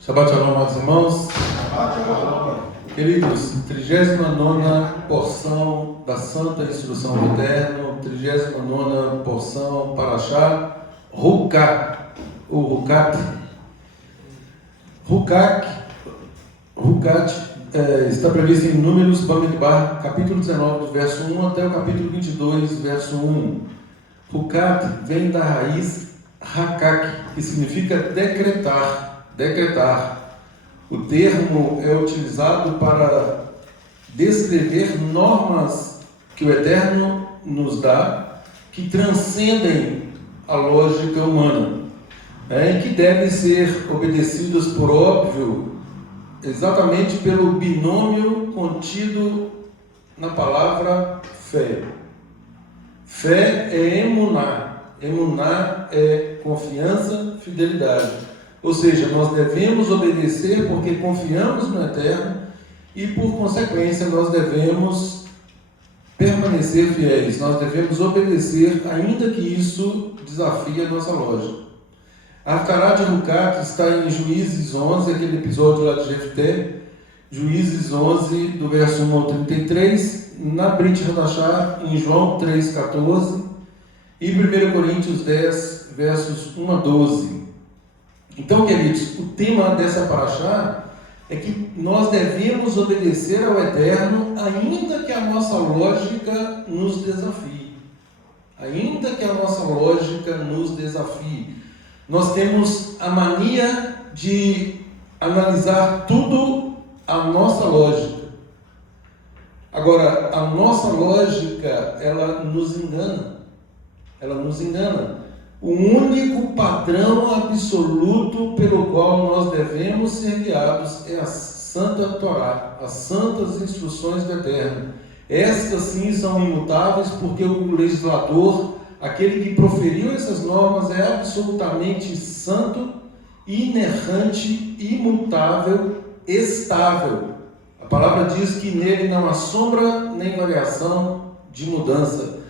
Shabbat Shalom, amados irmãos. Queridos, 39ª porção da Santa Instrução do Eterno, 39ª porção Parashá Hukat, está previsto em Números, Bamidbar, capítulo 19, do verso 1 até o capítulo 22, verso 1. Hukat vem da raiz Hakak, que significa decretar. O termo é utilizado para descrever normas que o Eterno nos dá, que transcendem a lógica humana, e que devem ser obedecidas, por óbvio, exatamente pelo binômio contido na palavra fé. Fé é emuná. Emuná é confiança, fidelidade. Ou seja, nós devemos obedecer porque confiamos no Eterno e, por consequência, nós devemos permanecer fiéis. Nós devemos obedecer, ainda que isso desafie a nossa lógica. A Haftará de Hukat está em Juízes 11, aquele episódio lá de Jefté, Juízes 11, do verso 1 ao 33, na Brit Hadashah, em João 3,14 e 1 Coríntios 10, versos 1 a 12. Então, queridos, o tema dessa paraxá é que nós devemos obedecer ao Eterno, ainda que a nossa lógica nos desafie. Ainda que a nossa lógica nos desafie. Nós temos a mania de analisar tudo à nossa lógica. Agora, a nossa lógica, ela nos engana. O único padrão absoluto pelo qual nós devemos ser guiados é a Santa Torá, as santas instruções do Eterno. Estas sim são imutáveis, porque o legislador, aquele que proferiu essas normas, é absolutamente santo, inerrante, imutável, estável. A palavra diz que nele não há sombra nem variação de mudança.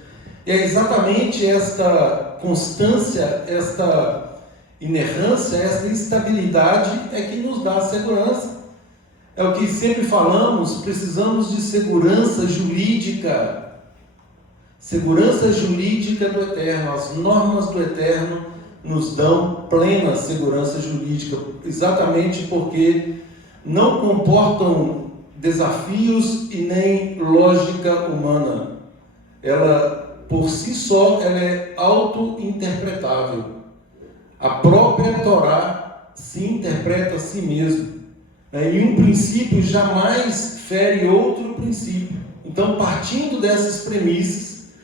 E é exatamente esta constância, esta inerrância, esta estabilidade é que nos dá segurança. É o que sempre falamos, precisamos de segurança jurídica. Segurança jurídica do Eterno. As normas do Eterno nos dão plena segurança jurídica, exatamente porque não comportam desafios e nem lógica humana. Ela, por si só, ela é auto-interpretável. A própria Torá se interpreta a si mesma. E um princípio jamais fere outro princípio. Então, partindo dessas premissas,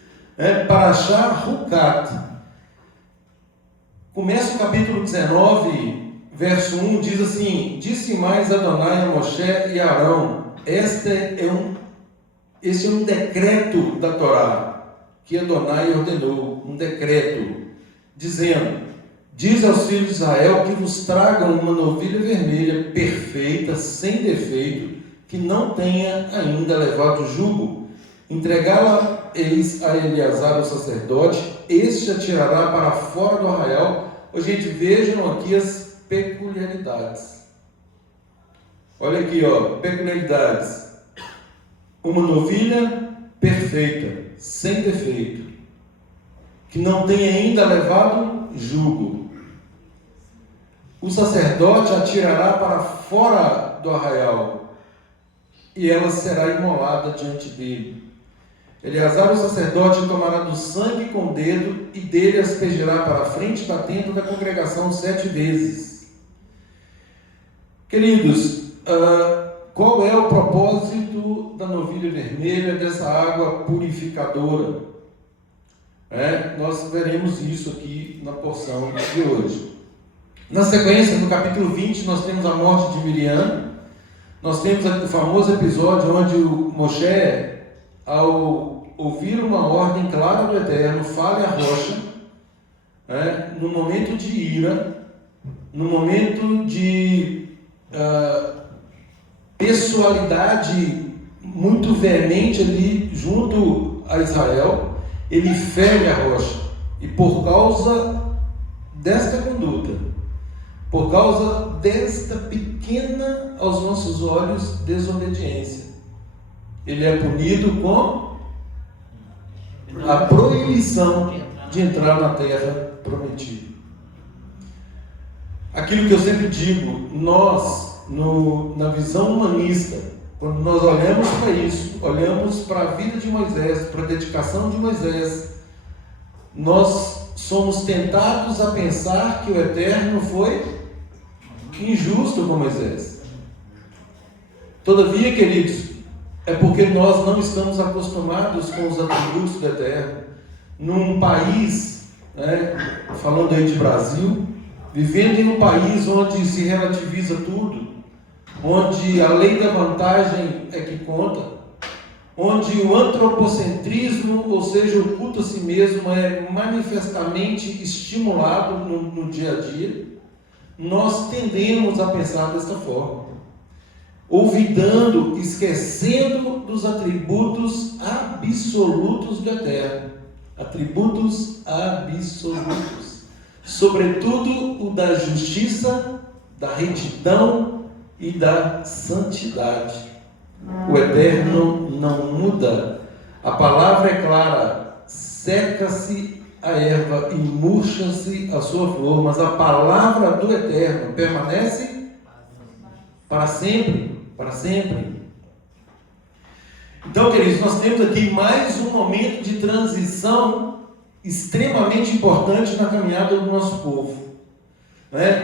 Parashá Hukat, começa o capítulo 19, verso 1, diz assim: Disse mais Adonai a Moshe e a Arão, este é um decreto da Torá, que Adonai ordenou, um decreto, dizendo: Diz aos filhos de Israel que vos tragam uma novilha vermelha, perfeita, sem defeito, que não tenha ainda levado jugo. Entregá-la eis a Eleazar, o sacerdote, este a tirará para fora do arraial. Gente, vejam aqui as peculiaridades. Olha aqui, peculiaridades. Uma novilha perfeita, sem defeito, que não tenha ainda levado jugo. O sacerdote a tirará para fora do arraial, e ela será imolada diante dele. Eleazar, o sacerdote, tomará do sangue com o dedo, e dele aspergirá para a frente da tenda da congregação 7 vezes. Queridos, qual é o propósito da novilha vermelha, dessa água purificadora? Nós veremos isso aqui na porção de hoje. Na sequência, no capítulo 20, nós temos a morte de Miriam. Nós temos o famoso episódio onde o Moshe, ao ouvir uma ordem clara do Eterno, fale a rocha, no momento de ira, no momento de pessoalidade muito veemente ali junto a Israel, ele fere a rocha. E por causa desta conduta, por causa desta pequena, aos nossos olhos, desobediência. Ele é punido com a proibição de entrar na terra prometida. Aquilo que eu sempre digo, nós, na visão humanista, quando nós olhamos para isso, olhamos para a vida de Moisés, para a dedicação de Moisés, nós somos tentados a pensar que o Eterno foi injusto com Moisés. Todavia, queridos, é porque nós não estamos acostumados com os atributos do Eterno. Num país, falando aí de Brasil, vivendo em um país onde se relativiza tudo, onde a lei da vantagem é que conta, onde o antropocentrismo, ou seja, o culto a si mesmo, é manifestamente estimulado no dia a dia, nós tendemos a pensar desta forma, olvidando, esquecendo dos atributos absolutos do Eterno, atributos absolutos, sobretudo o da justiça, da retidão e da santidade. O Eterno não muda. A palavra é clara: seca-se a erva e murcha-se a sua flor, mas a palavra do Eterno permanece para sempre, para sempre. Então, queridos, nós temos aqui mais um momento de transição extremamente importante na caminhada do nosso povo.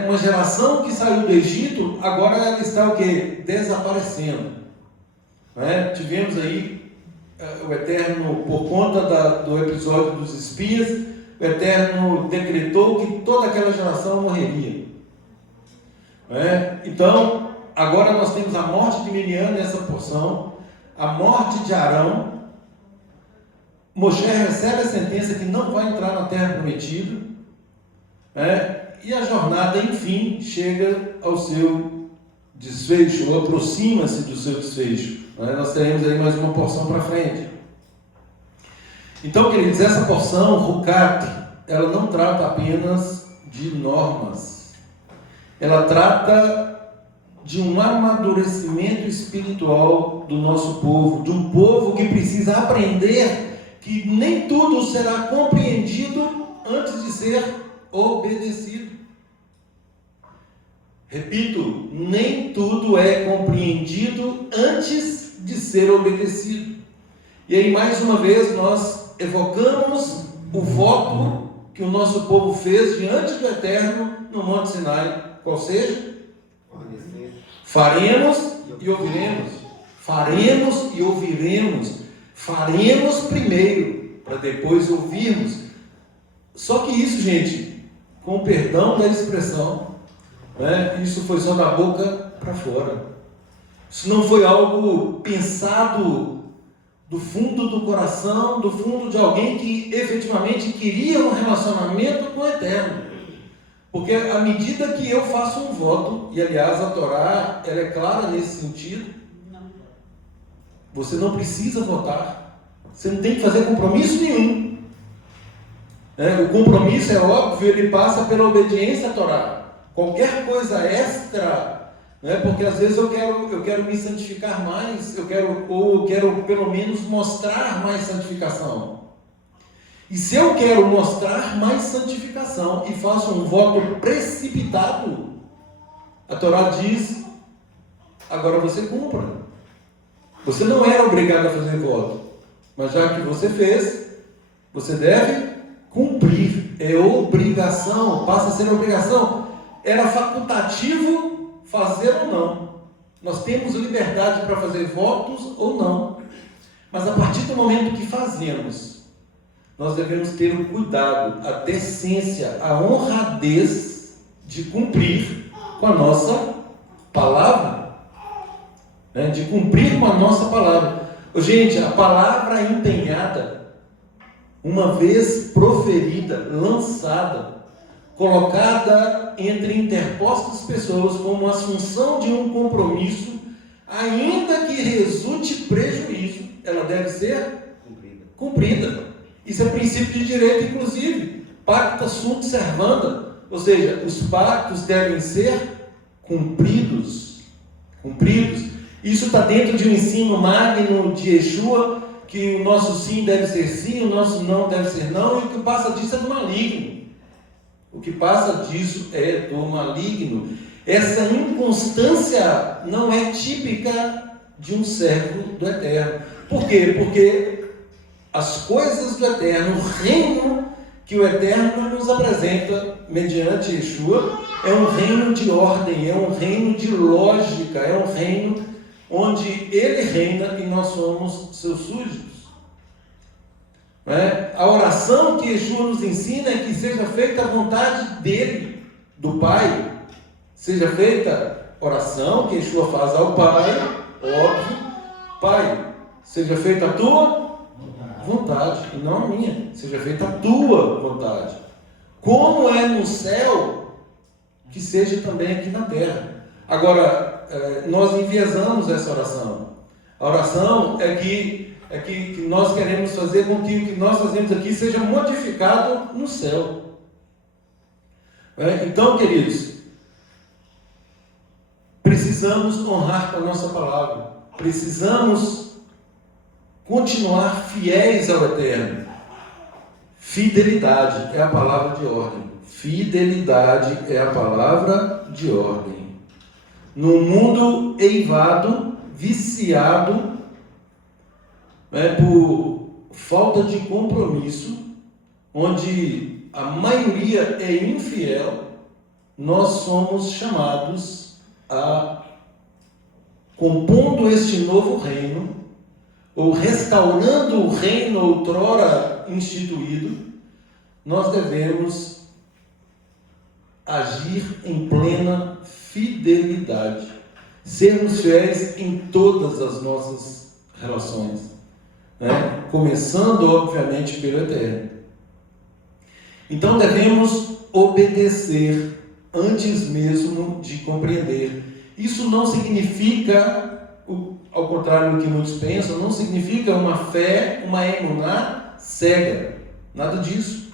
Uma geração que saiu do Egito, agora ela está o quê? Desaparecendo. Tivemos aí o Eterno, por conta do episódio dos espias, o Eterno decretou que toda aquela geração morreria. Então, agora nós temos a morte de Miriam nessa porção, a morte de Arão. Moshe recebe a sentença que não vai entrar na terra prometida, e a jornada, enfim, chega ao seu desfecho, ou aproxima-se do seu desfecho. Nós teremos aí mais uma porção para frente. Então, queridos, essa porção, Rucat, ela não trata apenas de normas, ela trata de um amadurecimento espiritual do nosso povo, de um povo que precisa aprender que nem tudo será compreendido antes de ser obedecido. Repito, nem tudo é compreendido antes de ser obedecido. E aí, mais uma vez, nós evocamos o voto que o nosso povo fez diante do Eterno no Monte Sinai. Qual seja? Faremos e ouviremos. Faremos e ouviremos. Faremos primeiro, para depois ouvirmos. Só que isso, gente, com o perdão da expressão, isso foi só da boca para fora. Isso não foi algo pensado do fundo do coração, do fundo de alguém que efetivamente queria um relacionamento com o Eterno. Porque à medida que eu faço um voto, e aliás a Torá ela é clara nesse sentido, você não precisa votar, você não tem que fazer compromisso nenhum. O compromisso, é óbvio, ele passa pela obediência à Torá. Qualquer coisa extra, porque às vezes eu quero me santificar mais, eu quero pelo menos mostrar mais santificação. E se eu quero mostrar mais santificação e faço um voto precipitado, a Torá diz: agora você cumpra. Você não era obrigado a fazer voto, mas já que você fez, você deve cumprir. É obrigação, passa a ser obrigação. Era facultativo fazer ou não. Nós temos liberdade para fazer votos ou não. Mas a partir do momento que fazemos, nós devemos ter o cuidado, a decência, a honradez de cumprir com a nossa palavra. De cumprir com a nossa palavra. Gente, a palavra empenhada, uma vez proferida, lançada, colocada entre interpostas pessoas como assunção de um compromisso, ainda que resulte prejuízo, ela deve ser cumprida. Isso é princípio de direito, inclusive. Pacta sunt servanda. Ou seja, os pactos devem ser cumpridos. Isso está dentro de um ensino magno de Yeshua, que o nosso sim deve ser sim, o nosso não deve ser não, e o que passa disso é do maligno. O que passa disso é do maligno. Essa inconstância não é típica de um servo do Eterno. Por quê? Porque as coisas do Eterno, o reino que o Eterno nos apresenta mediante Yeshua, é um reino de ordem, é um reino de lógica, é um reino onde Ele reina e nós somos seus súditos. A oração que Yeshua nos ensina é que seja feita a vontade dEle, do Pai. Seja feita oração que Yeshua faz ao Pai, óbvio, Pai, seja feita a tua vontade, e não a minha, seja feita a tua vontade. Como é no céu, que seja também aqui na terra. Agora, nós enviesamos essa oração. A oração é que nós queremos fazer com que o que nós fazemos aqui seja modificado no céu. Então, queridos, precisamos honrar com a nossa palavra. Precisamos continuar fiéis ao Eterno. Fidelidade é a palavra de ordem. Fidelidade é a palavra de ordem. No mundo eivado, viciado, por falta de compromisso, onde a maioria é infiel, nós somos chamados a, compondo este novo reino, ou restaurando o reino outrora instituído, nós devemos agir em plena fidelidade, sermos fiéis em todas as nossas relações, começando obviamente pelo Eterno. Então devemos obedecer antes mesmo de compreender. Isso não significa, ao contrário do que muitos pensam, não significa uma fé, uma emuná cega. Nada disso.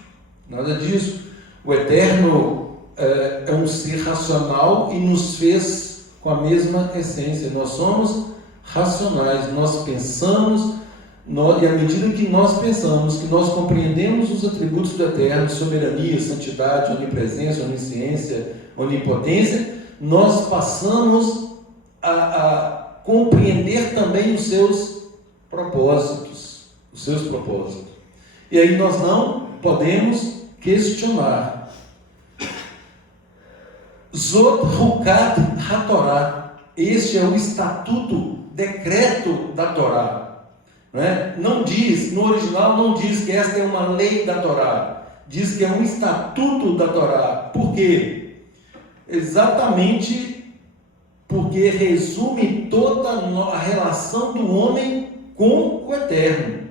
O Eterno é um ser racional e nos fez com a mesma essência. Nós somos racionais, nós pensamos, e à medida que nós pensamos, que nós compreendemos os atributos do Eterno, soberania, santidade, onipresença, onisciência, onipotência, nós passamos a compreender também os seus propósitos. E aí nós não podemos questionar. Zot Hukat HaTorah. Este é o estatuto, decreto da Torá. Não diz, no original não diz que esta é uma lei da Torá. Diz que é um estatuto da Torá. Por quê? Exatamente porque resume toda a relação do homem com o Eterno.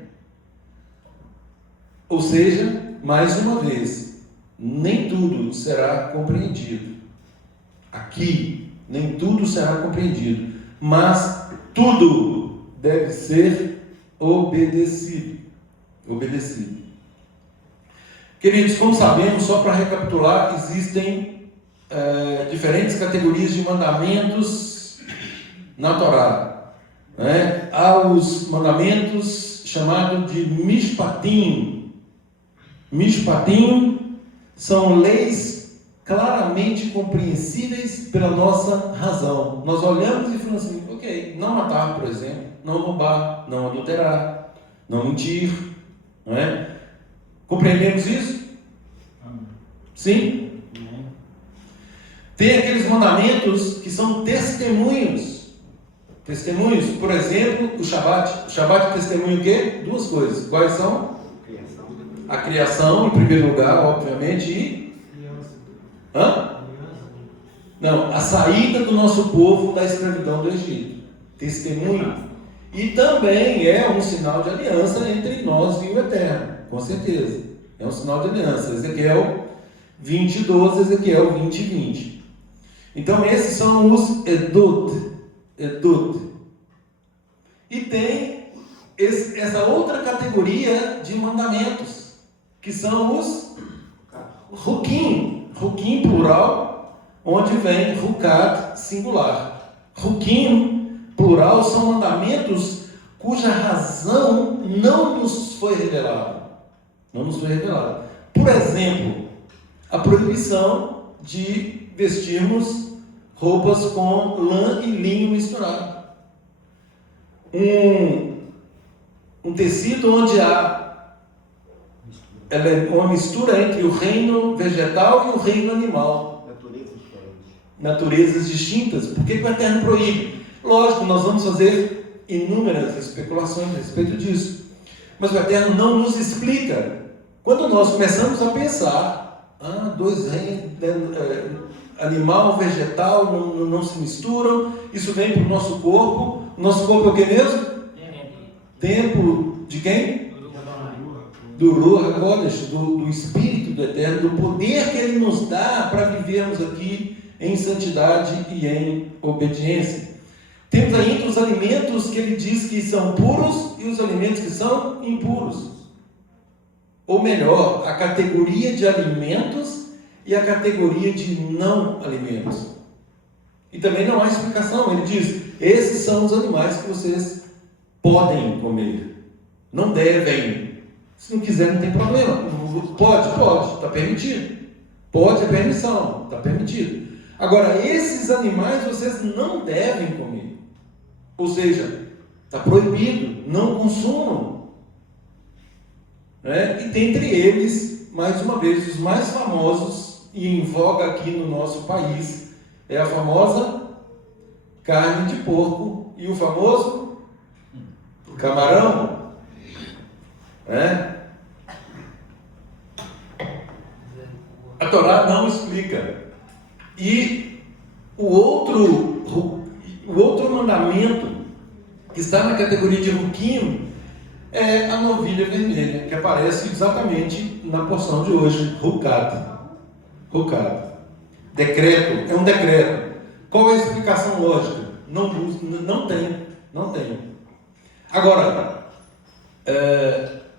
Ou seja, mais uma vez, nem tudo será compreendido. Aqui, nem tudo será compreendido, mas tudo deve ser obedecido. Queridos, como sabemos, só para recapitular, existem diferentes categorias de mandamentos na Torá. Há os mandamentos chamados de Mishpatim. Mishpatim são leis claramente compreensíveis pela nossa razão. Nós olhamos e falamos assim, ok, não matar, por exemplo, não roubar, não adulterar, não mentir, Compreendemos isso? Sim? Tem aqueles mandamentos que são testemunhos. Por exemplo, o Shabat. O Shabat testemunha o quê? Duas coisas. Quais são? A criação, em primeiro lugar, obviamente, e... Não, a saída do nosso povo da escravidão do Egito. Testemunho. E também é um sinal de aliança entre nós e o Eterno, com certeza. É um sinal de aliança. Ezequiel 20:12, Ezequiel 20:20. Então esses são os Edut. E tem essa outra categoria de mandamentos, que são os Rukim. Rukim plural, onde vem Rukat singular. Rukim plural são mandamentos cuja razão não nos foi revelada. Não nos foi revelada. Por exemplo, a proibição de vestirmos roupas com lã e linho misturado. Um tecido onde há uma mistura entre o reino vegetal e o reino animal. Naturezas distintas. Por que o Eterno proíbe? Lógico, nós vamos fazer inúmeras especulações a respeito disso. Mas o Eterno não nos explica. Quando nós começamos a pensar, dois reinos, animal, vegetal, não se misturam, isso vem para o nosso corpo. O nosso corpo é o que mesmo? Templo de quem? Do Ruach HaKodesh, do Espírito do Eterno, do poder que Ele nos dá para vivermos aqui em santidade e em obediência. Temos ainda os alimentos que Ele diz que são puros e os alimentos que são impuros. Ou melhor, a categoria de alimentos e a categoria de não alimentos. E também não há explicação. Ele diz, esses são os animais que vocês podem comer. Não devem. Se não quiser, não tem problema. Pode, está permitido. Pode, é permissão, está permitido. Agora, esses animais vocês não devem comer. Ou seja, está proibido, não consumam. E dentre eles, mais uma vez, os mais famosos e em voga aqui no nosso país é a famosa carne de porco e o famoso camarão. A Torá não explica. E o outro mandamento que está na categoria de Rukim é a novilha vermelha, que aparece exatamente na porção de hoje, Rukat. Decreto, é um decreto. Qual é a explicação lógica? Não tem. Agora,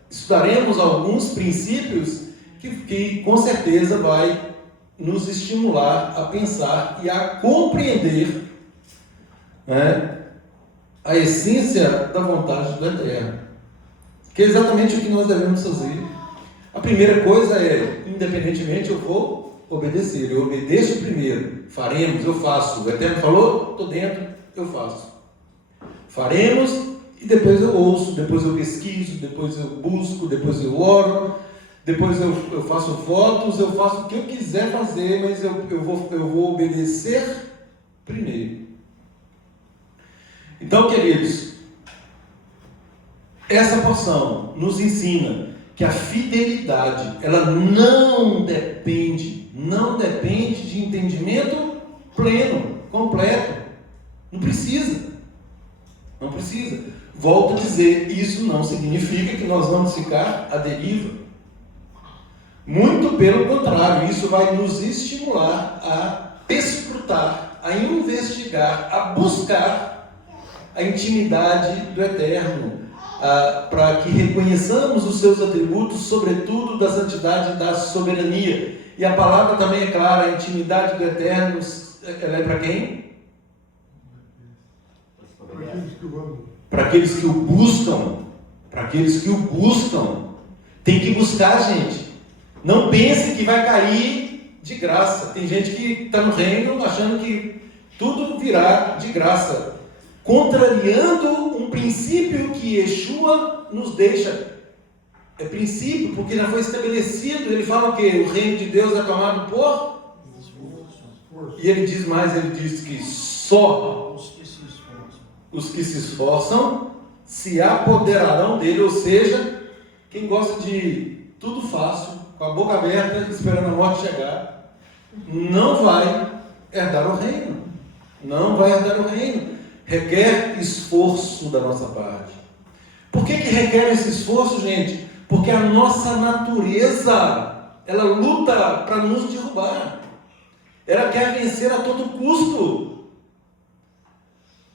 estudaremos alguns princípios que com certeza vai nos estimular a pensar e a compreender a essência da vontade do Eterno, que é exatamente o que nós devemos fazer. A primeira coisa é, independentemente, eu vou obedecer, eu obedeço primeiro, faremos, eu faço. O Eterno falou, estou dentro, eu faço. Faremos e depois eu ouço, depois eu pesquiso, depois eu busco, depois eu oro, depois eu faço fotos, eu faço o que eu quiser fazer, mas eu vou obedecer primeiro. Então, queridos, essa porção nos ensina que a fidelidade, ela não depende de entendimento pleno, completo. Não precisa. Volto a dizer, isso não significa que nós vamos ficar à deriva. Muito pelo contrário, isso vai nos estimular a escrutar, a investigar, a buscar a intimidade do Eterno, para que reconheçamos os seus atributos, sobretudo da santidade e da soberania. E a palavra também é clara, a intimidade do Eterno, ela é para quem? Para aqueles que o buscam. Para aqueles que o buscam. Tem que buscar, gente. Não pense que vai cair de graça. Tem gente que está no reino achando que tudo virá de graça, contrariando um princípio que Yeshua nos deixa. É princípio, porque já foi estabelecido. Ele fala que o reino de Deus é tomado por esforço. E ele diz mais, ele diz que só os que se esforçam se apoderarão dele. Ou seja, quem gosta de tudo fácil, com a boca aberta, esperando a morte chegar, não vai herdar o reino. Requer esforço da nossa parte. Por que requer esse esforço, gente? Porque a nossa natureza, ela luta para nos derrubar. Ela quer vencer a todo custo.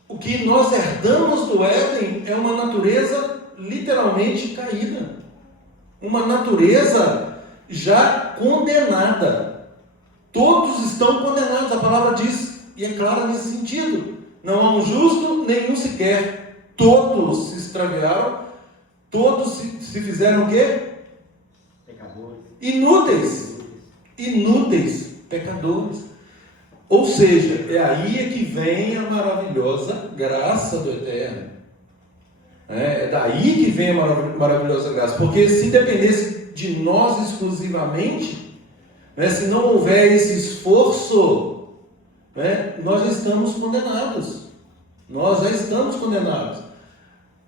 O que nós herdamos do Éden é uma natureza literalmente caída. Uma natureza já condenada. Todos estão condenados, a palavra diz, e é clara nesse sentido. Não há um justo, nenhum sequer. Todos se extraviaram, todos se fizeram o quê? Pecadores. Inúteis, pecadores. Ou seja, é aí que vem a maravilhosa graça do Eterno. É daí que vem a maravilhosa graça. Porque se dependesse de nós exclusivamente, né, se não houver esse esforço, né, nós já estamos condenados. Nós já estamos condenados.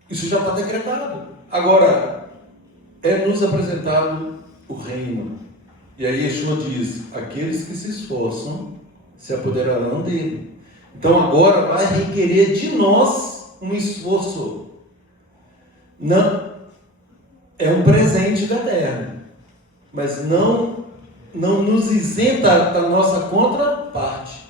Isso já está decretado. Agora, é nos apresentado o reino. E aí Yeshua diz, aqueles que se esforçam se apoderarão dele. Então agora vai requerer de nós um esforço. Não, é um presente da terra, mas não nos isenta da nossa contraparte,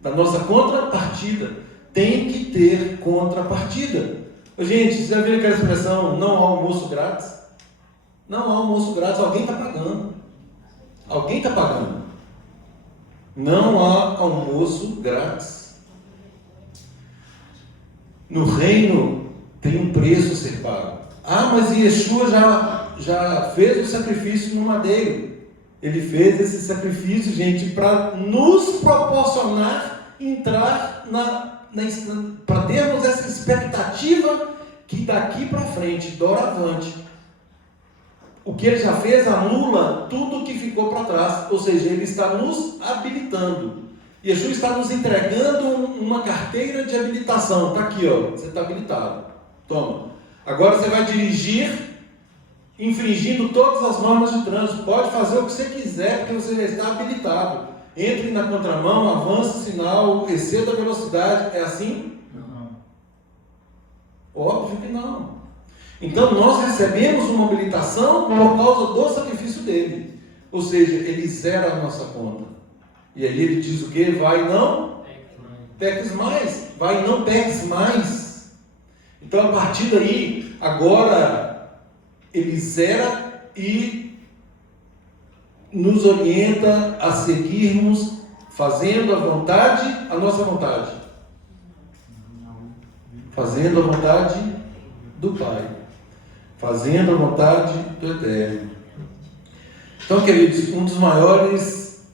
da nossa contrapartida. Tem que ter contrapartida. Gente, você já viu aquela expressão, não há almoço grátis? Não há almoço grátis, alguém está pagando. Alguém está pagando. Não há almoço grátis. No reino tem um preço a ser pago. Ah, mas Yeshua já fez o sacrifício no madeiro. Ele fez esse sacrifício, gente, para nos proporcionar entrar para termos essa expectativa que daqui para frente, doravante, o que ele já fez anula tudo que ficou para trás. Ou seja, ele está nos habilitando. Yeshua está nos entregando uma carteira de habilitação. Está aqui, ó, você está habilitado. Toma. Agora você vai dirigir infringindo todas as normas de trânsito. Pode fazer o que você quiser, porque você já está habilitado. Entre na contramão, avance o sinal, exceda a velocidade. É assim? Não. Óbvio que não. Então nós recebemos uma habilitação por causa do sacrifício dele. Ou seja, ele zera a nossa conta. E aí ele diz o quê? Vai não peques mais. Vai não peques mais. Então a partir daí, agora ele zera e nos orienta a seguirmos fazendo a nossa vontade. Fazendo a vontade do Pai. Fazendo a vontade do Eterno. Então, queridos, um dos maiores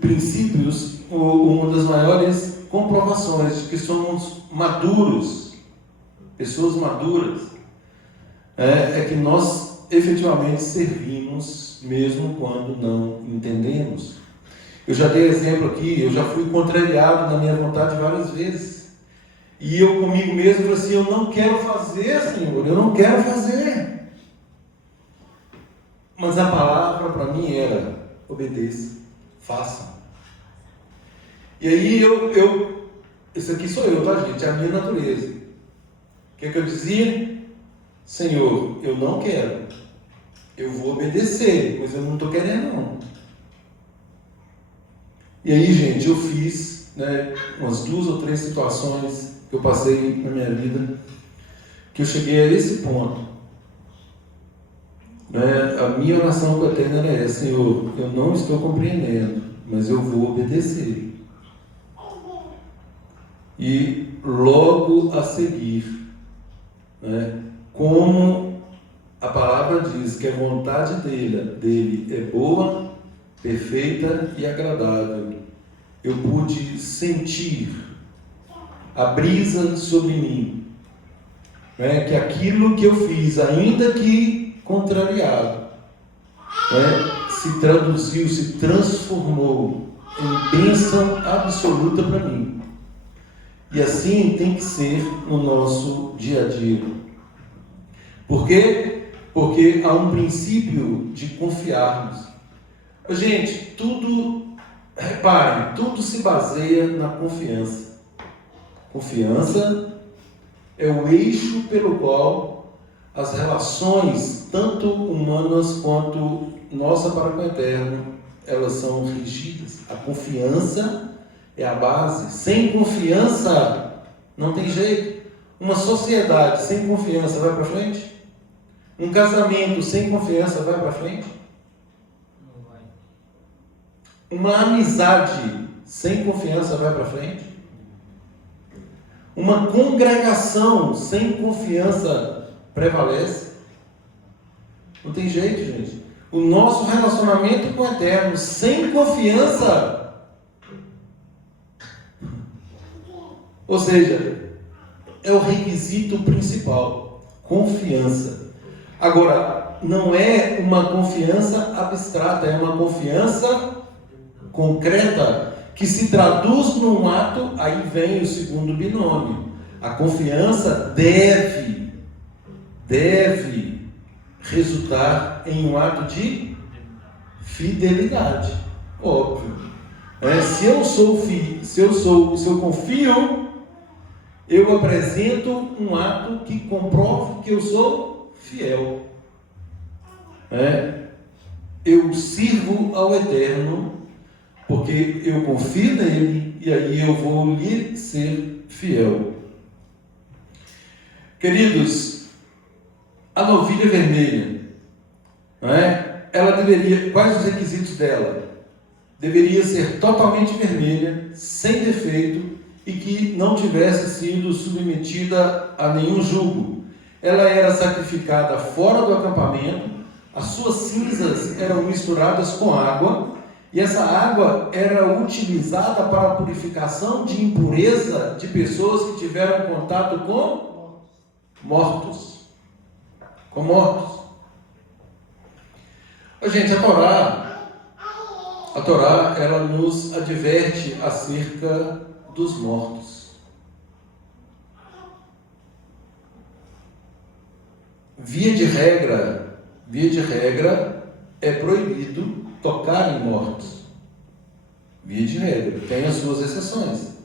princípios, ou uma das maiores comprovações de que somos maduros, pessoas maduras, é que nós efetivamente servimos mesmo quando não entendemos. Eu já dei exemplo aqui, eu já fui contrariado na minha vontade várias vezes. E eu comigo mesmo falei assim, eu não quero fazer, Senhor, eu não quero fazer. Mas a palavra para mim era, obedeça, faça. E aí isso aqui sou eu, tá, gente? É a minha natureza. O que é que eu dizia? Senhor, eu não quero. Eu vou obedecer, mas eu não estou querendo não. E aí, gente, eu fiz, umas 2 ou 3 situações que eu passei na minha vida, que eu cheguei a esse ponto. A minha oração com a Eterna era essa: Senhor, eu não estou compreendendo, mas eu vou obedecer. E logo a seguir, como a palavra diz que a vontade dele é boa, perfeita e agradável, eu pude sentir a brisa sobre mim, que aquilo que eu fiz, ainda que contrariado, se traduziu, se transformou em bênção absoluta para mim. E assim tem que ser no nosso dia a dia. Por quê? Porque há um princípio de confiarmos. Gente, reparem, tudo se baseia na confiança. Confiança é o eixo pelo qual as relações, tanto humanas quanto nossa para com o Eterno, elas são regidas. A confiança é a base. Sem confiança não tem jeito. Uma sociedade sem confiança vai para frente? Um casamento sem confiança vai para frente? Não vai. Uma amizade sem confiança vai para frente? Uma congregação sem confiança prevalece? Não tem jeito, gente. O nosso relacionamento com o Eterno sem confiança, ou seja, é o requisito principal, confiança. Agora, não é uma confiança abstrata, é uma confiança concreta, que se traduz num ato. Aí vem o segundo binômio. A confiança deve resultar em um ato de fidelidade. Óbvio. Se eu confio, eu apresento um ato que comprove que eu sou fiel. Eu sirvo ao Eterno porque eu confio nele, e aí eu vou lhe ser fiel. Queridos, a novilha vermelha, ela deveria, quais os requisitos dela? Deveria ser totalmente vermelha, sem defeito, e que não tivesse sido submetida a nenhum jugo. Ela era sacrificada fora do acampamento, as suas cinzas eram misturadas com água, e essa água era utilizada para a purificação de impureza de pessoas que tiveram contato com mortos. Gente, a Torá, ela nos adverte acerca dos mortos. Via de regra, é proibido tocar em mortos. Via de regra, tem as suas exceções,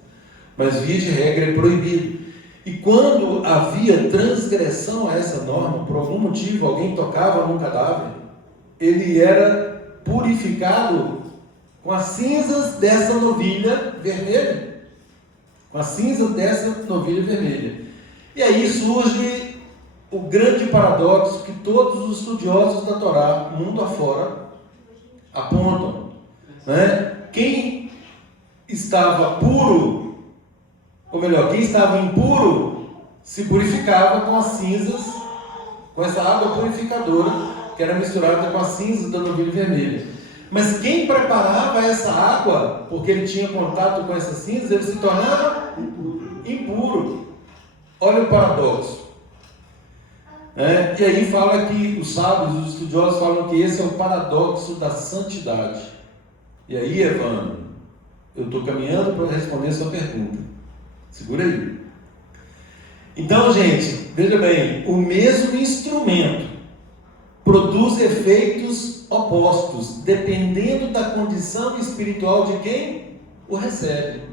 mas via de regra é proibido. E quando havia transgressão a essa norma, por algum motivo alguém tocava num cadáver, ele era purificado com as cinzas dessa novilha vermelha. E aí surge o grande paradoxo que todos os estudiosos da Torá, mundo afora, apontam. Quem estava puro, ou melhor, quem estava impuro, se purificava com as cinzas, com essa água purificadora, que era misturada com as cinzas da novilha vermelha. Mas quem preparava essa água, porque ele tinha contato com essas cinzas, ele se tornava impuro. Olha o paradoxo. E aí fala que os sábios, os estudiosos falam que esse é o paradoxo da santidade. E aí, Evandro, eu estou caminhando para responder a sua pergunta. Segura aí. Então, gente, veja bem, o mesmo instrumento produz efeitos opostos, dependendo da condição espiritual de quem o recebe.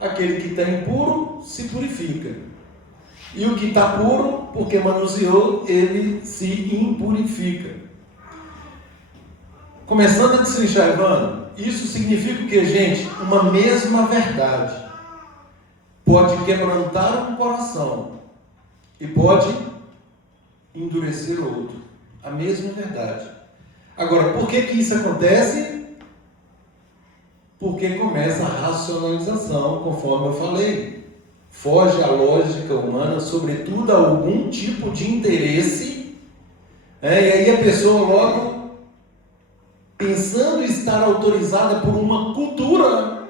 Aquele que está impuro se purifica, e o que está puro, porque manuseou, ele se impurifica. Começando a destrinchar, Evandro, isso significa o que, gente? Uma mesma verdade pode quebrantar um coração e pode endurecer outro. A mesma verdade. Agora, por que isso acontece? Porque começa a racionalização, conforme eu falei. Foge à lógica humana, sobretudo a algum tipo de interesse, e aí a pessoa logo, pensando estar autorizada por uma cultura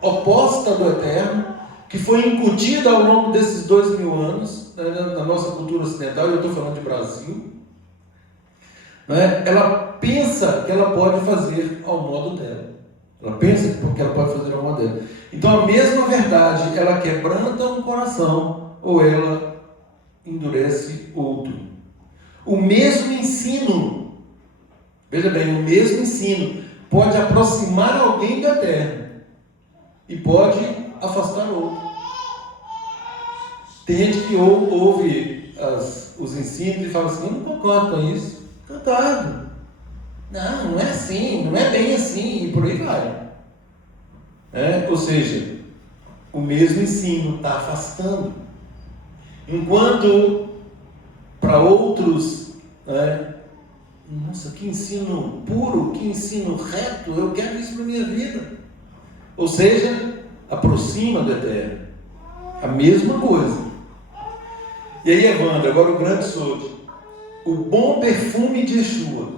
oposta do Eterno, que foi incutida ao longo desses 2000 anos, na nossa cultura ocidental, eu estou falando de Brasil, ela pensa que ela pode fazer ao modo dela. Ela pensa que ela pode fazer ao modo dela. Então a mesma verdade, ela quebranta um coração ou ela endurece outro. O mesmo ensino, veja bem, o mesmo ensino pode aproximar alguém do Eterno e pode afastar outro. Tem gente que ouve os ensinos e fala assim: eu não concordo com isso. Concordo. Não é assim, não é bem assim, e por aí vai. Ou seja, o mesmo ensino está afastando. Enquanto para outros nossa, que ensino puro, que ensino reto, eu quero isso para a minha vida. Ou seja, aproxima do eterno. A mesma coisa. E aí, Evandro, agora o grande solto. O bom perfume de Yeshua.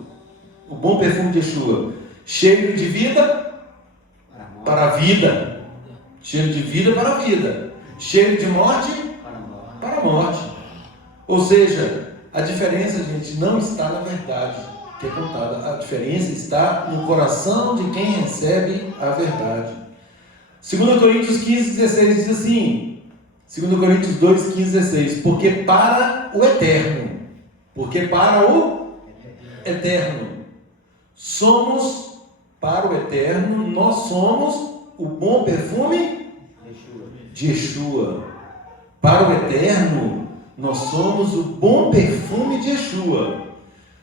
O bom perfume de Yeshua. Cheiro de vida para a vida. Cheiro de vida para a vida. Cheiro de morte para a morte. Ou seja, a diferença, gente, não está na verdade que é contada. A diferença está no coração de quem recebe a verdade. 2 Coríntios 15, 16 diz assim, 2 Coríntios 2, 15, 16, porque para o eterno, somos, para o eterno, nós somos o bom perfume de Yeshua. Para o eterno, nós somos o bom perfume de Yeshua,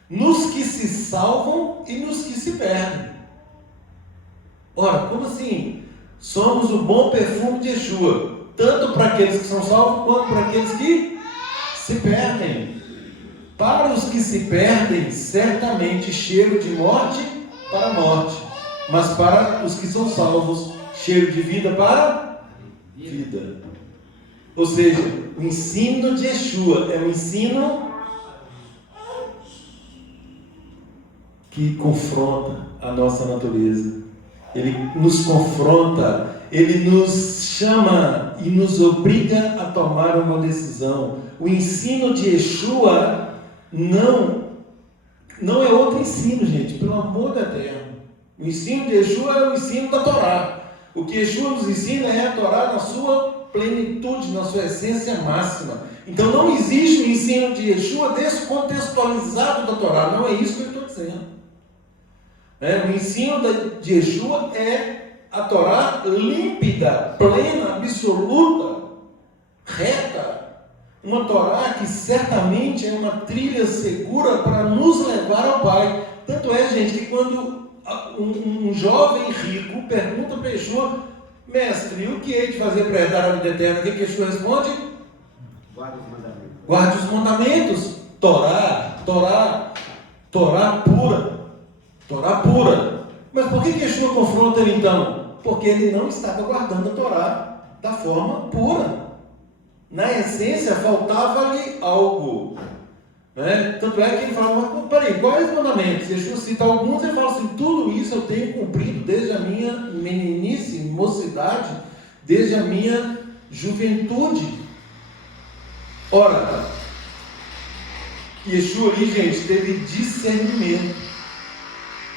nos que se salvam e nos que se perdem. Ora, como assim? Somos o bom perfume de Yeshua, tanto para aqueles que são salvos, quanto para aqueles que se perdem. Para os que se perdem, certamente cheiro de morte para a morte, mas para os que são salvos, cheiro de vida para vida. Ou seja, o ensino de Yeshua é um ensino que confronta a nossa natureza. Ele nos confronta, ele nos chama e nos obriga a tomar uma decisão. O ensino de Yeshua não é outro ensino, gente, pelo amor da terra. O ensino de Yeshua é o ensino da Torá. O que Yeshua nos ensina é a Torá na sua plenitude, na sua essência máxima. Então não existe o ensino de Yeshua descontextualizado da Torá. Não é isso que eu estou dizendo. O ensino de Yeshua é a Torá límpida, plena, absoluta, reta. Uma Torá que certamente é uma trilha segura para nos levar ao Pai. Tanto é, gente, que quando um jovem rico pergunta para Yeshua, mestre, o que hei de fazer para herdar a vida eterna? O que Yeshua responde? Guarde os mandamentos. Torá pura. Torá pura. Mas por que Yeshua confronta ele então? Porque ele não estava guardando a Torá da forma pura. Na essência, faltava-lhe algo. Tanto é que ele fala, mas peraí, quais mandamentos? Yeshua cita alguns e fala assim, tudo isso eu tenho cumprido desde a minha meninice, mocidade, desde a minha juventude. Ora, Yeshua ali, gente, teve discernimento.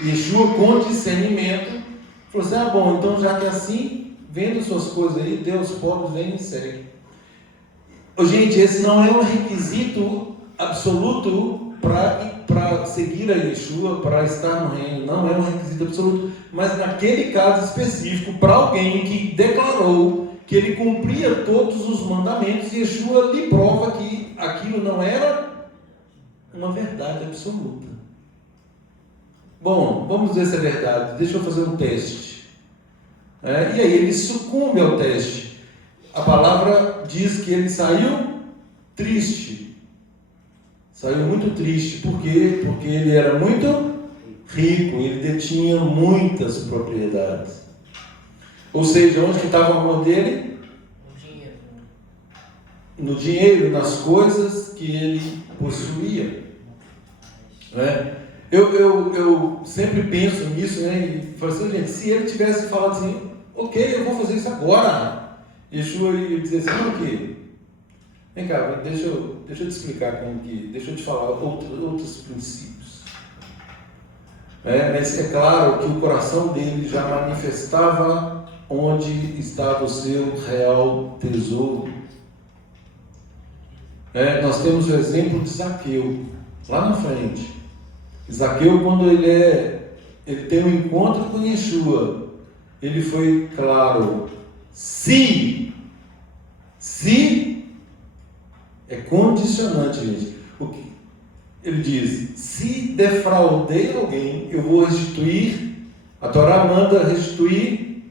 Yeshua, com discernimento, falou assim, bom, então já que é assim, vendo suas coisas aí, Deus pobres, vem e me segue. Gente, esse não é um requisito absoluto para seguir a Yeshua, para estar no reino, não é um requisito absoluto, mas naquele caso específico, para alguém que declarou que ele cumpria todos os mandamentos, Yeshua lhe prova que aquilo não era uma verdade absoluta. Bom, vamos ver se é verdade, deixa eu fazer um teste. E aí ele sucumbe ao teste. A palavra diz que ele saiu triste. Saiu muito triste. Por quê? Porque ele era muito rico, ele detinha muitas propriedades. Ou seja, onde que estava o amor dele? No dinheiro, nas coisas que ele possuía. Eu sempre penso nisso, e falo assim, gente, se ele tivesse falado assim, ok, eu vou fazer isso agora, Yeshua ia dizer assim, o quê? Vem cá, deixa eu te explicar como que, deixa eu te falar outros princípios. Mas é claro que o coração dele já manifestava onde estava o seu real tesouro. Nós temos o exemplo de Zaqueu, lá na frente. Zaqueu, quando ele tem um encontro com Yeshua, ele foi claro, se é condicionante, gente. Ele diz, se defraudei alguém, eu vou restituir. A Torá manda restituir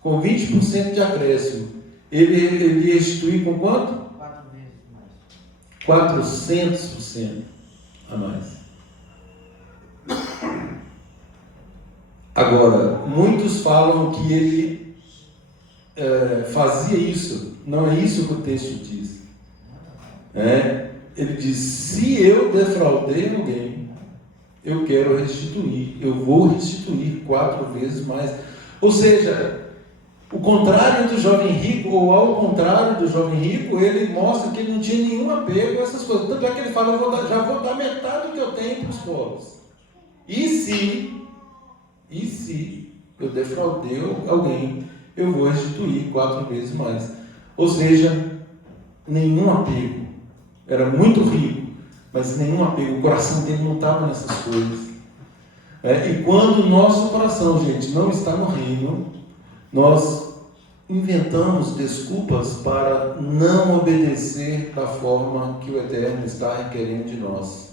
com 20% de acréscimo. Ele ia restituir com quanto? 400% a mais. Agora, muitos falam que ele fazia isso. Não é isso que o texto diz. Ele diz: se eu defraudei alguém, eu quero restituir. Eu vou restituir 4 vezes mais. Ou seja, o contrário do jovem rico, ou ao contrário do jovem rico, ele mostra que ele não tinha nenhum apego a essas coisas. Tanto é que ele fala: já vou dar metade do que eu tenho para os pobres. E se eu defraudei alguém, eu vou restituir 4 vezes mais. Ou seja, nenhum apego. Era muito rico, mas nenhum apego. O coração dele não estava nessas coisas. E quando o nosso coração, gente, não está no reino, nós inventamos desculpas para não obedecer da forma que o Eterno está requerendo de nós.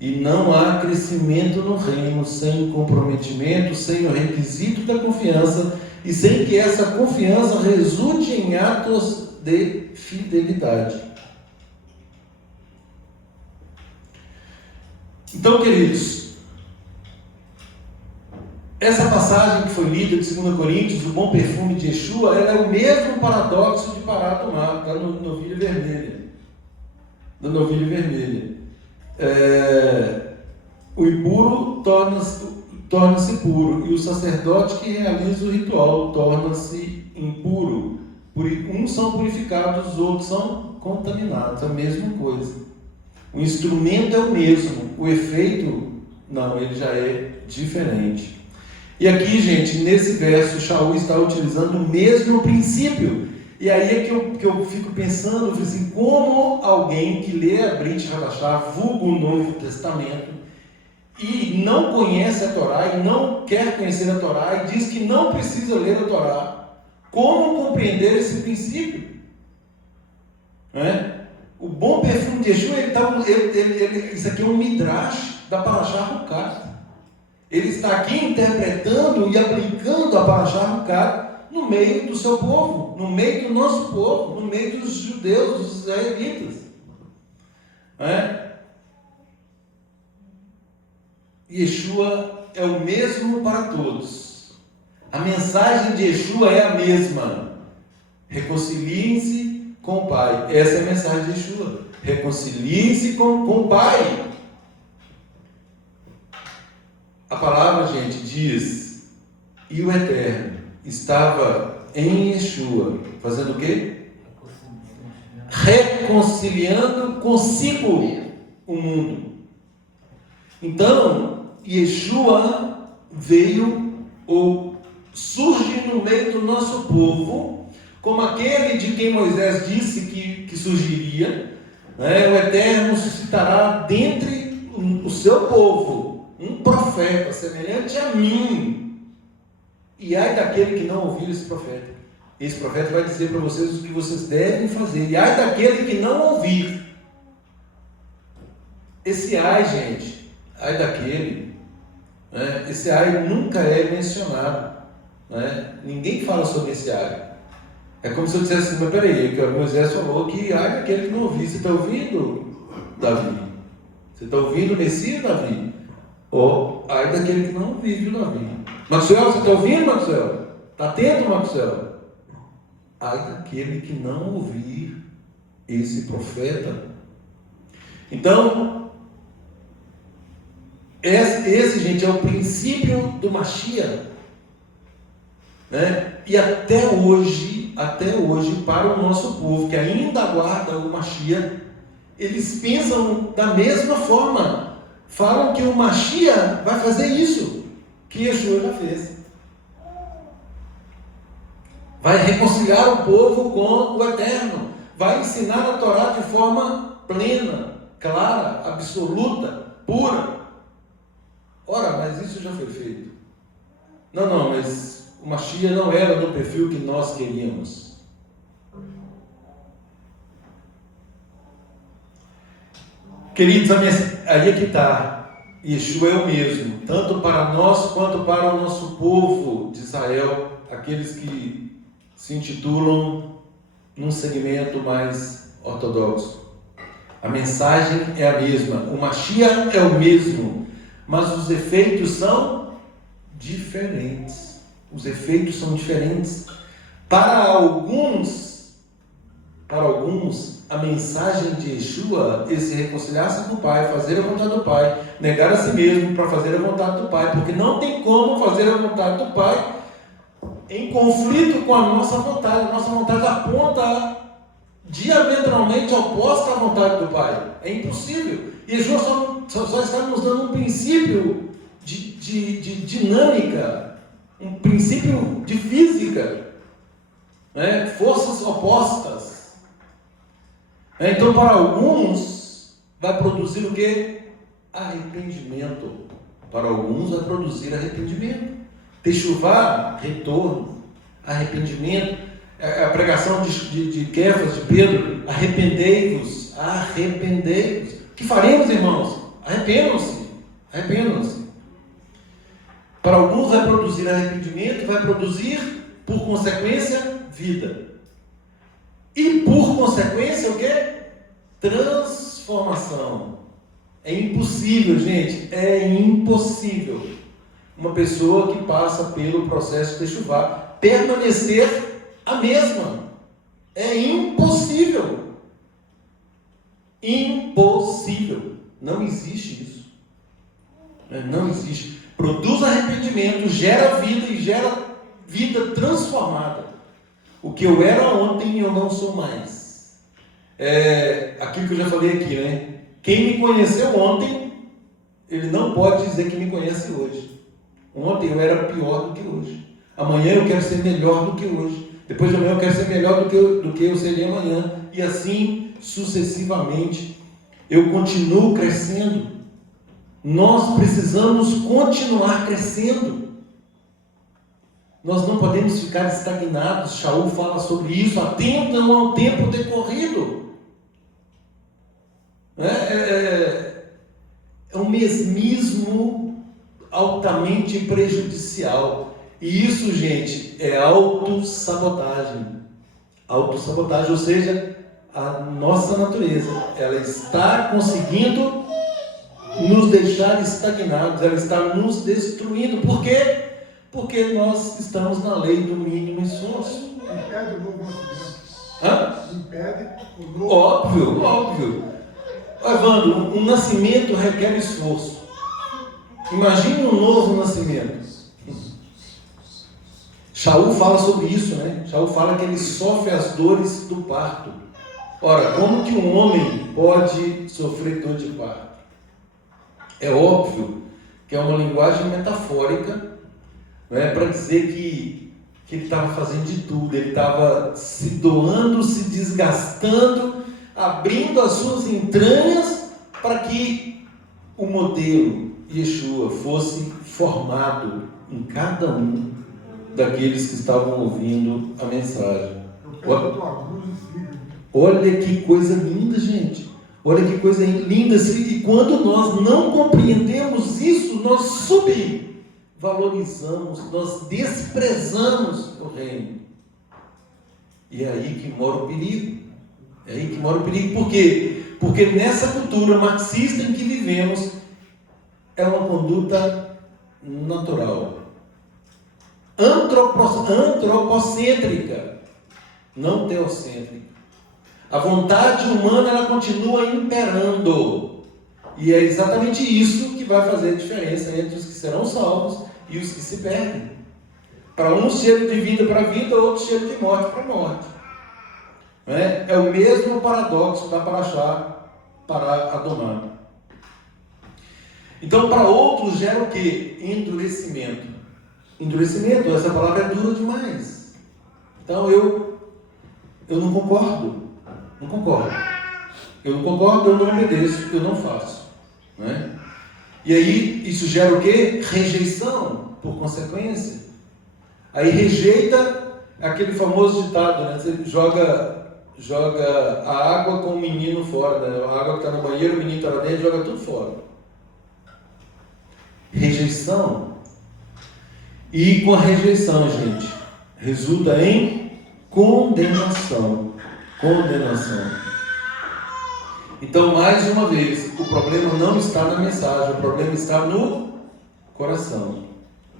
E não há crescimento no reino sem comprometimento, sem o requisito da confiança e sem que essa confiança resulte em atos de fidelidade. Então, queridos, essa passagem que foi lida de 2 Coríntios, o bom perfume de Yeshua, ela é o mesmo paradoxo de Pará do Mar, da novilha vermelha. Da novilha vermelha. O impuro torna-se puro, e o sacerdote que realiza o ritual torna-se impuro. Uns são purificados, os outros são contaminados, a mesma coisa. O instrumento é o mesmo, o efeito, não, ele já é diferente. E aqui, gente, nesse verso, Shaul está utilizando o mesmo princípio. E aí é que eu fico pensando, eu assim, como alguém que lê a Brit Hadashah, vulgo o Novo Testamento, e não conhece a Torá, e não quer conhecer a Torá, e diz que não precisa ler a Torá, como compreender esse princípio? O bom perfume de Yeshua, isso aqui é um midrash da Parashá Hukat. Ele está aqui interpretando e aplicando a Parashá Hukat no meio do seu povo, no meio do nosso povo, no meio dos judeus, dos israelitas. Yeshua é o mesmo para todos. A mensagem de Yeshua é a mesma. Reconciliem-se com o Pai. Essa é a mensagem de Yeshua. Reconciliem-se com o Pai. A palavra, gente, diz: e o Eterno estava em Yeshua, fazendo o quê? Reconciliando consigo o mundo. Então, Yeshua veio ou surge no meio do nosso povo, como aquele de quem Moisés disse que surgiria. O Eterno suscitará dentre o seu povo um profeta semelhante a mim. E ai daquele que não ouvir esse profeta. Esse profeta vai dizer para vocês o que vocês devem fazer. E ai daquele que não ouvir. Esse ai, gente, ai daquele, esse ai nunca é mencionado. Ninguém fala sobre esse ai. É como se eu dissesse assim: mas peraí, que Moisés falou que ai daquele que não ouvir. Você está ouvindo, Davi? Você está ouvindo o Messias, Davi? Ou ai daquele que não vive o Davi. Maxwell, você está ouvindo, Maxwell? Está atento, Maxwell? Ai daquele que não ouvir esse profeta. Então, esse, gente, é o princípio do Mashiach. E até hoje, para o nosso povo que ainda aguarda o Mashiach, eles pensam da mesma forma. Falam que o Mashiach vai fazer isso que Yeshua já fez. Vai reconciliar o povo com o Eterno. Vai ensinar a Torá de forma plena, clara, absoluta, pura. Ora, mas isso já foi feito. Não, mas o Mashiach não era no perfil que nós queríamos. Queridos, aí é que está. Yeshua é o mesmo, tanto para nós quanto para o nosso povo de Israel, aqueles que se intitulam num segmento mais ortodoxo. A mensagem é a mesma, o Mashiach é o mesmo, mas os efeitos são diferentes. Os efeitos são diferentes. Para alguns, a mensagem de Yeshua é se reconciliar-se com o Pai, fazer a vontade do Pai, negar a si mesmo para fazer a vontade do Pai, porque não tem como fazer a vontade do Pai em conflito com a nossa vontade. A nossa vontade aponta diametralmente oposta à vontade do Pai. É impossível. Yeshua só está nos dando um princípio de dinâmica, um princípio de física, né? Forças opostas. Então, para alguns, vai produzir o quê? Arrependimento. Para alguns, vai produzir arrependimento. Techuvá, retorno. Arrependimento. A pregação de Kefas, de Pedro: arrependei-vos, arrependei-vos. O que faremos, irmãos? Arrependam-se, arrependam-se. Para alguns vai produzir arrependimento, vai produzir, por consequência, vida. E por consequência, o quê? Transformação. É impossível, gente, é impossível uma pessoa que passa pelo processo de Techuvá permanecer a mesma. É impossível. Impossível. Não existe isso. Não existe. Produz arrependimento, gera vida e gera vida transformada. O que eu era ontem, eu não sou mais. Aquilo que eu já falei aqui, né? Quem me conheceu ontem, ele não pode dizer que me conhece hoje. Ontem eu era pior do que hoje. Amanhã eu quero ser melhor do que hoje. Depois de amanhã eu quero ser melhor do que eu seria amanhã. E assim sucessivamente. Eu continuo crescendo. Nós precisamos continuar crescendo. Nós não podemos ficar estagnados. Shaul fala sobre isso. Atendam ao tempo decorrido. É um mesmismo altamente prejudicial. E isso, gente, é autossabotagem. Autossabotagem, ou seja, a nossa natureza, ela está conseguindo nos deixar estagnados, ela está nos destruindo. Por quê? Porque nós estamos na lei do mínimo esforço. Impede o novo nascimento. Impede o novo. Óbvio. Evandro, um nascimento requer esforço. Imagine um novo nascimento. Shaul fala sobre isso, né? Shaul fala que ele sofre as dores do parto. Ora, como que um homem pode sofrer dor de parto? É óbvio que é uma linguagem metafórica, né, para dizer que ele estava fazendo de tudo, ele estava se doando, se desgastando, abrindo as suas entranhas para que o modelo Yeshua fosse formado em cada um daqueles que estavam ouvindo a mensagem. Olha que coisa linda, gente. Olha que coisa linda. E quando nós não compreendemos isso, nós subvalorizamos, nós desprezamos o reino. E é aí que mora o perigo. É aí que mora o perigo. Por quê? Porque nessa cultura marxista em que vivemos, é uma conduta natural, antropocêntrica, não teocêntrica. A vontade humana, ela continua imperando. E é exatamente isso que vai fazer a diferença entre os que serão salvos e os que se perdem. Para uns cheiro de vida para a vida, outros cheiro de morte para a morte. É o mesmo paradoxo da Paraxá para Adonai. Então, para outros gera o quê? Endurecimento. Endurecimento, essa palavra é dura demais. Então, eu não concordo. Não concordo. Eu não concordo, eu não obedeço, eu não faço. Né? E aí, isso gera o quê? Rejeição, por consequência. Aí rejeita aquele famoso ditado, né? Você joga a água com o menino fora, né? A água que está no banheiro, o menino está lá dentro, joga tudo fora. Rejeição. E com a rejeição, gente, resulta em condenação. Condenação. Então, mais uma vez, o problema não está na mensagem, o problema está no coração.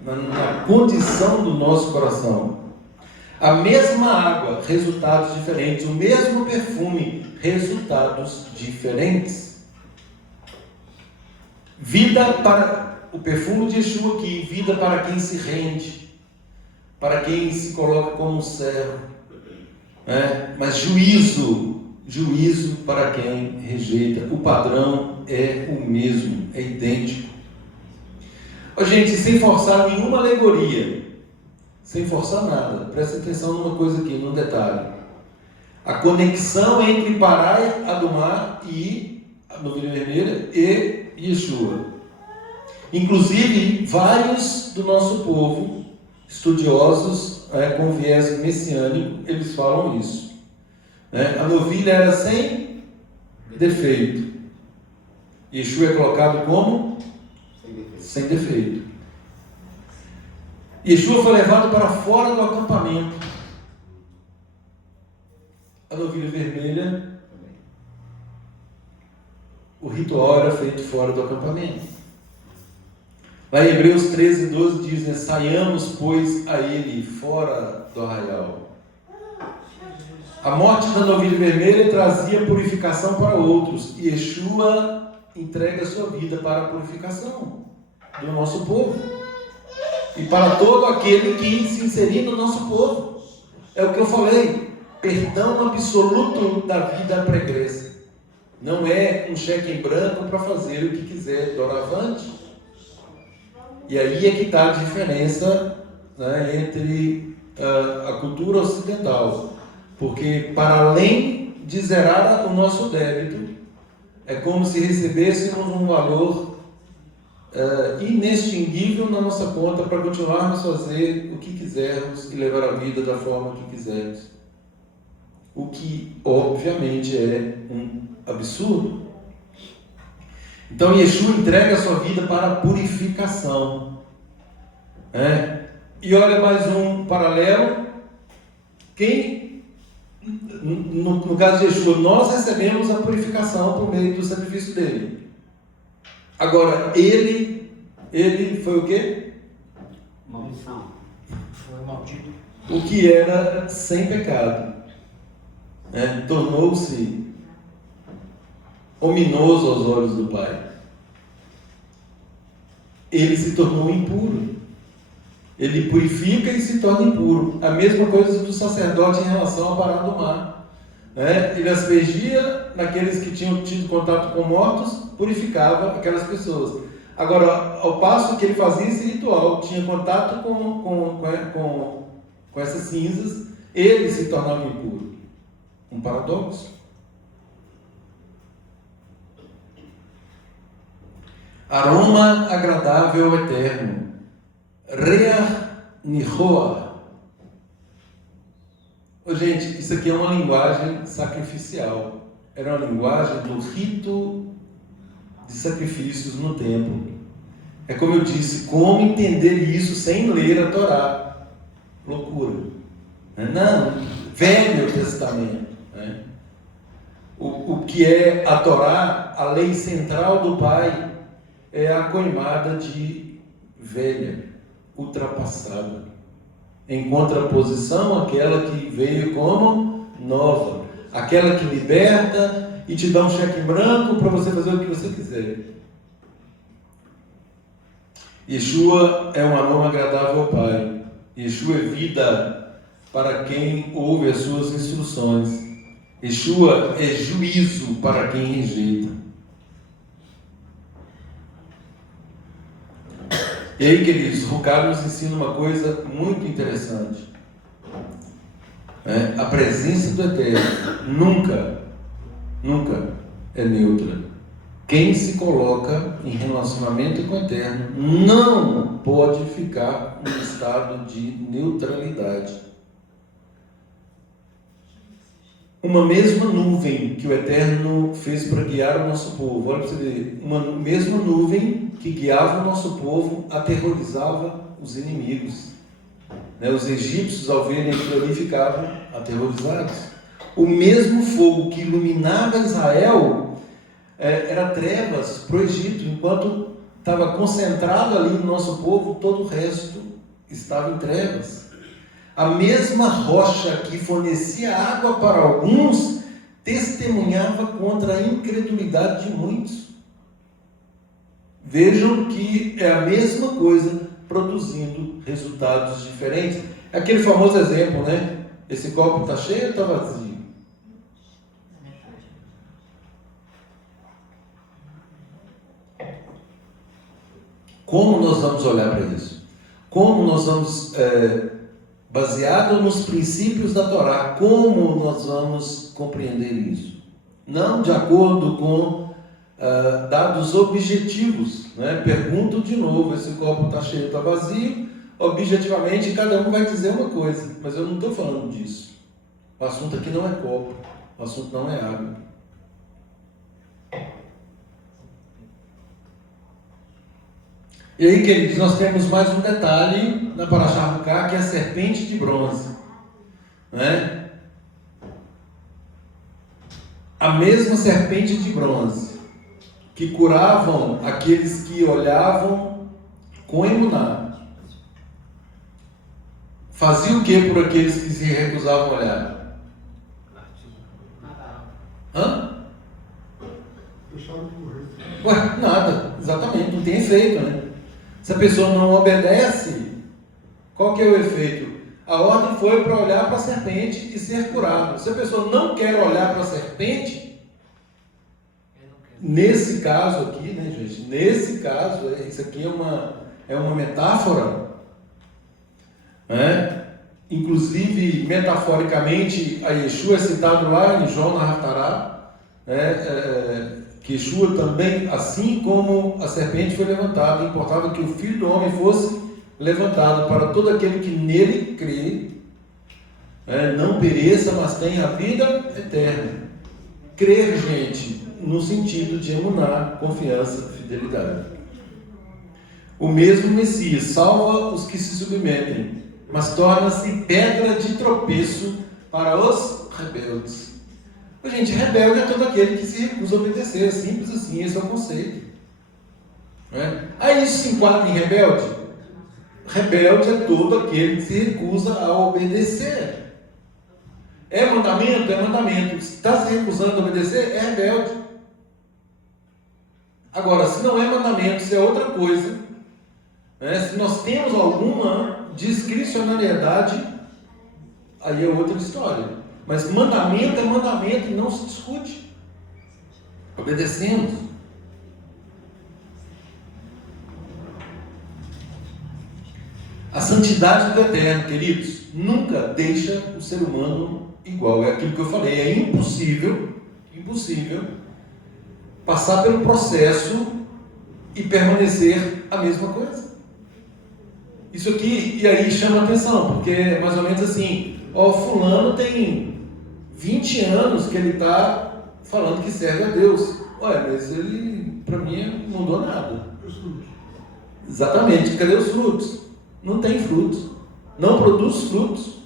na condição do nosso coração. A mesma água, resultados diferentes. O mesmo perfume, resultados diferentes. Vida para o perfume de Yeshua aqui, vida para quem se rende, para quem se coloca como servo, né? Mas juízo para quem rejeita. O padrão é o mesmo, é idêntico. Gente, sem forçar nenhuma alegoria, sem forçar nada, presta atenção numa coisa aqui, num detalhe. A conexão entre Parai, Adumá e a Novilha Vermelha e Yeshua. Inclusive, vários do nosso povo, estudiosos com viés messiânico, eles falam isso. A novilha era sem defeito. Yeshua é colocado como? Sem defeito. Yeshua foi levado para fora do acampamento. A novilha vermelha, o ritual era feito fora do acampamento. Lá em Hebreus 13:12 diz, saiamos, pois, a ele fora do arraial. A morte da novilha vermelha trazia purificação para outros, e Yeshua entrega a sua vida para a purificação do nosso povo e para todo aquele que se inserir no nosso povo. É o que eu falei, perdão absoluto da vida pregressa. Não é um cheque em branco para fazer o que quiser doravante. E aí é que está a diferença, entre a cultura ocidental, porque para além de zerar o nosso débito, é como se recebêssemos um valor inextinguível na nossa conta para continuarmos a fazer o que quisermos e levar a vida da forma que quisermos. O que, obviamente, é um absurdo. Então, Yeshua entrega a sua vida para a purificação. E olha mais um paralelo. No caso de Yeshua, nós recebemos a purificação por meio do sacrifício dele. Agora, ele foi o quê? Maldição. Foi maldito. O que era sem pecado. Tornou-se ominoso aos olhos do Pai. Ele se tornou impuro. Ele purifica e se torna impuro. A mesma coisa do sacerdote em relação à parada do mar. Ele aspergia naqueles que tinham tido contato com mortos, purificava aquelas pessoas. Agora, ao passo que ele fazia esse ritual, tinha contato com essas cinzas, ele se tornava impuro. Um paradoxo. Aroma agradável ao eterno. Reach Nihoa. Gente, isso aqui é uma linguagem sacrificial. Era uma linguagem do rito de sacrifícios no templo. É como eu disse, como entender isso sem ler a Torá? Loucura. Não, Velho Testamento. O que é a Torá, a lei central do Pai, é a coimada de velha, ultrapassada, em contraposição àquela que veio como nova, aquela que liberta e te dá um cheque em branco para você fazer o que você quiser. Yeshua é um aroma agradável ao Pai. Yeshua é vida para quem ouve as suas instruções. Yeshua é juízo para quem rejeita. E aí, queridos, o Ricardo nos ensina uma coisa muito interessante. A presença do Eterno nunca é neutra. Quem se coloca em relacionamento com o Eterno não pode ficar em estado de neutralidade. Uma mesma nuvem que o Eterno fez para guiar o nosso povo, olha para você ver, uma mesma nuvem que guiava o nosso povo, aterrorizava os inimigos. Os egípcios, ao verem aquilo ali, ficavam aterrorizados. O mesmo fogo que iluminava Israel era trevas para o Egito, enquanto estava concentrado ali no nosso povo, todo o resto estava em trevas. A mesma rocha que fornecia água para alguns, testemunhava contra a incredulidade de muitos. Vejam que é a mesma coisa, produzindo resultados diferentes. Aquele famoso exemplo, né? Esse copo está cheio ou está vazio? Como nós vamos olhar para isso? Como nós vamos, baseado nos princípios da Torá, como nós vamos compreender isso? Não de acordo com dados objetivos, né? Pergunto de novo, esse copo está cheio ou está vazio? Objetivamente, cada um vai dizer uma coisa, mas eu não estou falando disso. O assunto aqui não é copo, o assunto não é água. E aí, queridos, nós temos mais um detalhe na Parashá Ruká, que é a serpente de bronze, né? A mesma serpente de bronze que curavam aqueles que olhavam com emuná. Fazia o que por aqueles que se recusavam a olhar? Hã? Deixaram morrer. Ué, nada, exatamente, não tem efeito, né? Se a pessoa não obedece, qual que é o efeito? A ordem foi para olhar para a serpente e ser curado. Se a pessoa não quer olhar para a serpente, nesse caso aqui, né, gente? Nesse caso, isso aqui é uma metáfora, né? Inclusive, metaforicamente, a Yeshua é citado lá em João na Haftará, né? Que Yeshua também, assim como a serpente foi levantada, importava que o Filho do Homem fosse levantado para todo aquele que nele crê, não pereça, mas tenha a vida eterna. Crer, gente, no sentido de emuná, confiança, fidelidade. O mesmo Messias salva os que se submetem, mas torna-se pedra de tropeço para os rebeldes. Gente, rebelde é todo aquele que se recusa a obedecer, é simples assim, esse é o conceito. Aí isso se enquadra em rebelde? Rebelde é todo aquele que se recusa a obedecer. É mandamento? É mandamento. Se está se recusando a obedecer, é rebelde. Agora, se não é mandamento, se é outra coisa, se nós temos alguma discricionariedade, aí é outra história. Mas mandamento é mandamento e não se discute. Obedecemos. A santidade do Eterno, queridos, nunca deixa o ser humano igual. É aquilo que eu falei, é impossível passar pelo processo e permanecer a mesma coisa. Isso aqui, e aí chama atenção, porque é mais ou menos assim, fulano tem 20 anos que ele está falando que serve a Deus. Olha, mas ele, para mim, não mudou nada. Exatamente, cadê os frutos? Não tem frutos. Não produz frutos.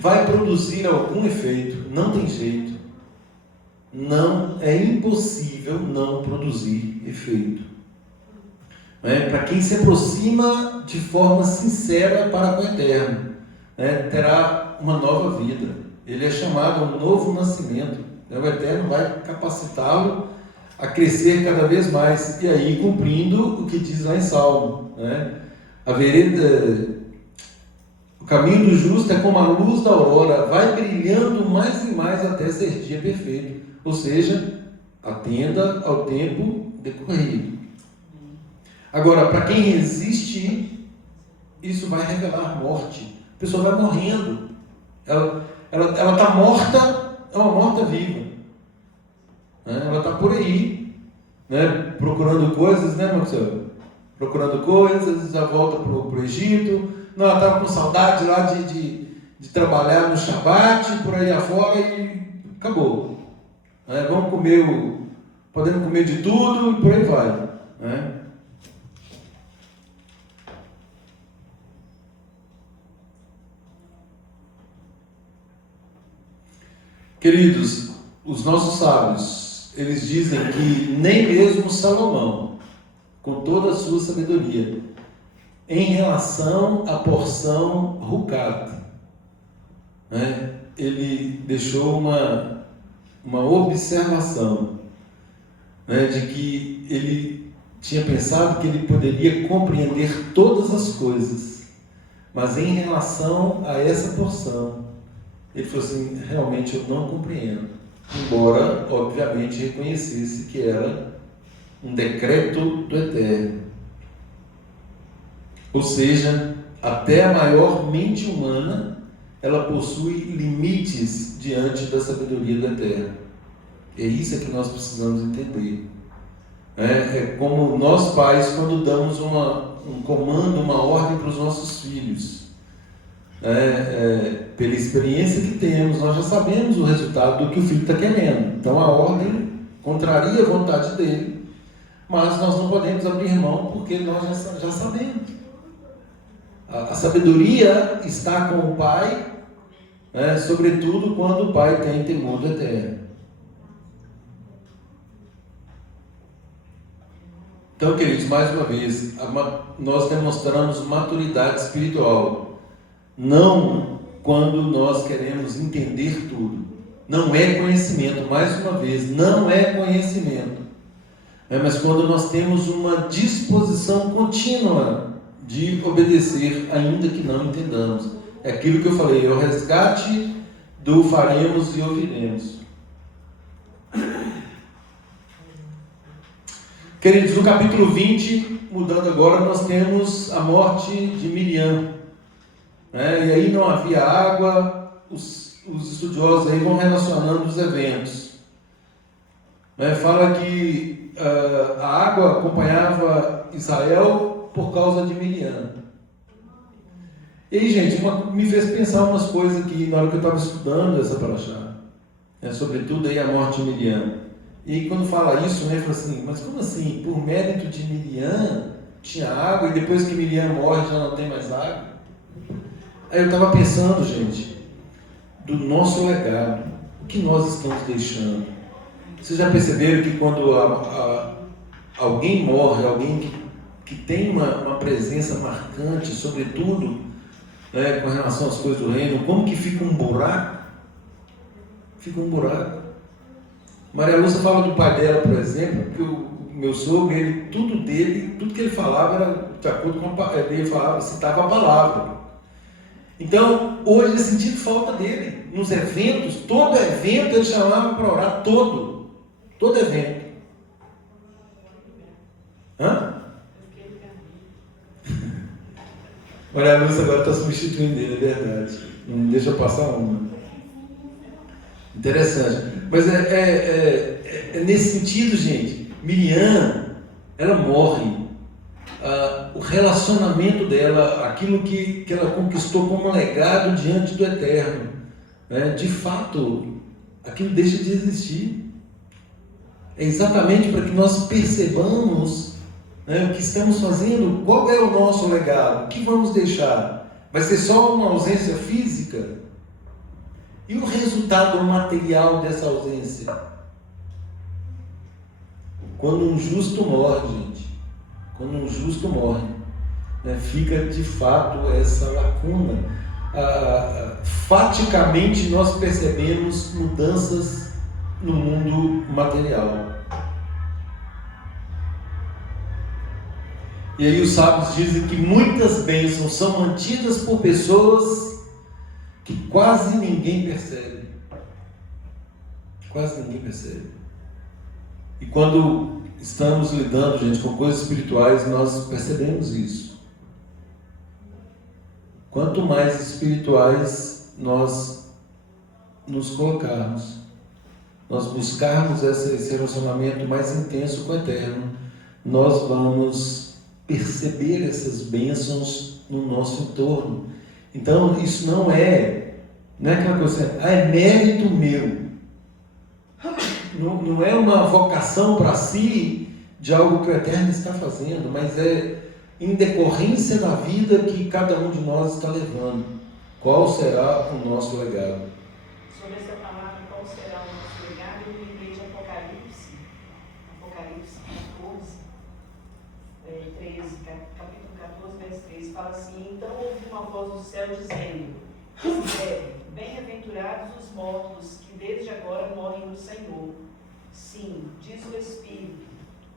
Vai produzir algum efeito. Não tem jeito. Não, é impossível não produzir efeito. Para quem se aproxima de forma sincera para com o Eterno, terá uma nova vida. Ele é chamado a um novo nascimento. O Eterno vai capacitá-lo a crescer cada vez mais, e aí cumprindo o que diz lá em Salmo, a vereda, o caminho do justo é como a luz da aurora, vai brilhando mais e mais até ser dia perfeito, ou seja, atenda ao tempo decorrido. Agora, para quem resiste, isso vai revelar morte. A pessoa vai morrendo, ela está morta, é uma morta viva. Ela está por aí, procurando coisas, Marcelo? Procurando coisas, já volta para o Egito. Não, ela estava com saudade lá de trabalhar no Shabat, por aí afora, e acabou. Vamos comer, podemos comer de tudo e por aí vai. Queridos, os nossos sábios eles dizem que nem mesmo Salomão, com toda a sua sabedoria, em relação à porção Rucat, né, ele deixou uma observação, né, de que ele tinha pensado que ele poderia compreender todas as coisas, mas em relação a essa porção, ele falou assim: realmente eu não compreendo, embora obviamente reconhecesse que era um decreto do Eterno. Ou seja, até a maior mente humana, ela possui limites diante da sabedoria do Eterno. É isso que nós precisamos entender. É como nós pais, quando damos um comando, uma ordem para os nossos filhos. Pela experiência que temos, nós já sabemos o resultado do que o filho está querendo. Então a ordem contraria a vontade dele, mas nós não podemos abrir mão porque nós já sabemos. A sabedoria está com o pai, sobretudo quando o pai tem temor do Eterno. Então, queridos, mais uma vez, nós demonstramos maturidade espiritual, não quando nós queremos entender tudo. Não é conhecimento, mais uma vez, não é conhecimento. Mas quando nós temos uma disposição contínua de obedecer, ainda que não entendamos. É aquilo que eu falei, é o resgate do faremos e ouviremos. Queridos, no capítulo 20, mudando agora, nós temos a morte de Miriam. E aí não havia água, os estudiosos aí vão relacionando os eventos. Fala que a água acompanhava Israel por causa de Miriam. E aí, gente, me fez pensar umas coisas aqui na hora que eu estava estudando essa paraxá, sobretudo aí a morte de Miriam. E aí, quando fala isso, eu falo assim: mas como assim? Por mérito de Miriam tinha água e depois que Miriam morre já não tem mais água? Aí eu estava pensando, gente, do nosso legado, o que nós estamos deixando. Vocês já perceberam que quando alguém morre, alguém que tem uma presença marcante, sobretudo com relação às coisas do reino, como que fica um buraco? Fica um buraco. Maria Lúcia fala do pai dela, por exemplo, que o meu sogro, tudo que ele falava era de acordo com ele falava, citava a palavra. Então, hoje eu senti falta dele. Nos eventos, todo evento ele chamava para orar, todo evento. Maria Lúcia agora está substituindo ele, é verdade. Não deixa passar uma. Interessante. Mas é nesse sentido, gente. Miriam, ela morre. O relacionamento dela, aquilo que ela conquistou como legado diante do Eterno, de fato, aquilo deixa de existir. É exatamente para que nós percebamos o que estamos fazendo, qual é o nosso legado, o que vamos deixar. Vai ser só uma ausência física? E o resultado material dessa ausência? Quando um justo morre, gente, fica de fato essa lacuna. Faticamente nós percebemos mudanças no mundo material. E aí os sábios dizem que muitas bênçãos são mantidas por pessoas que quase ninguém percebe. Quase ninguém percebe. E quando estamos lidando, gente, com coisas espirituais, nós percebemos isso. Quanto mais espirituais nós nos colocarmos, nós buscarmos esse relacionamento mais intenso com o Eterno, nós vamos perceber essas bênçãos no nosso entorno. Então, isso não é aquela coisa assim, é mérito meu. Não é uma vocação para si de algo que o Eterno está fazendo, mas é em decorrência da vida que cada um de nós está levando. Qual será o nosso legado? Sobre essa palavra, qual será o nosso legado, eu lembrei de Apocalipse Apocalipse 13, capítulo 14, verso 13, fala assim: então ouvi uma voz do céu dizendo: escreve, bem-aventurados os mortos que desde agora morrem no Senhor. Sim, diz o Espírito,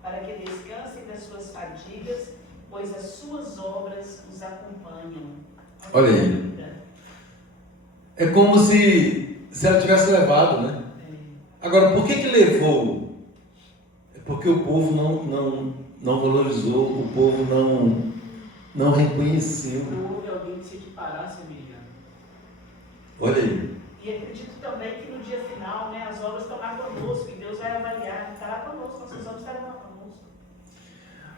para que descansem das suas fadigas, pois as suas obras os acompanham. Olha aí. É como se ela tivesse levado, né? Agora, por que levou? É porque o povo não valorizou, o povo não reconheceu. Não houve alguém que se equiparasse a Miriam. Olha aí. E acredito também que no dia final, né, as obras estão lá conosco, e Deus vai avaliar, estará conosco, nossas obras estarão lá conosco.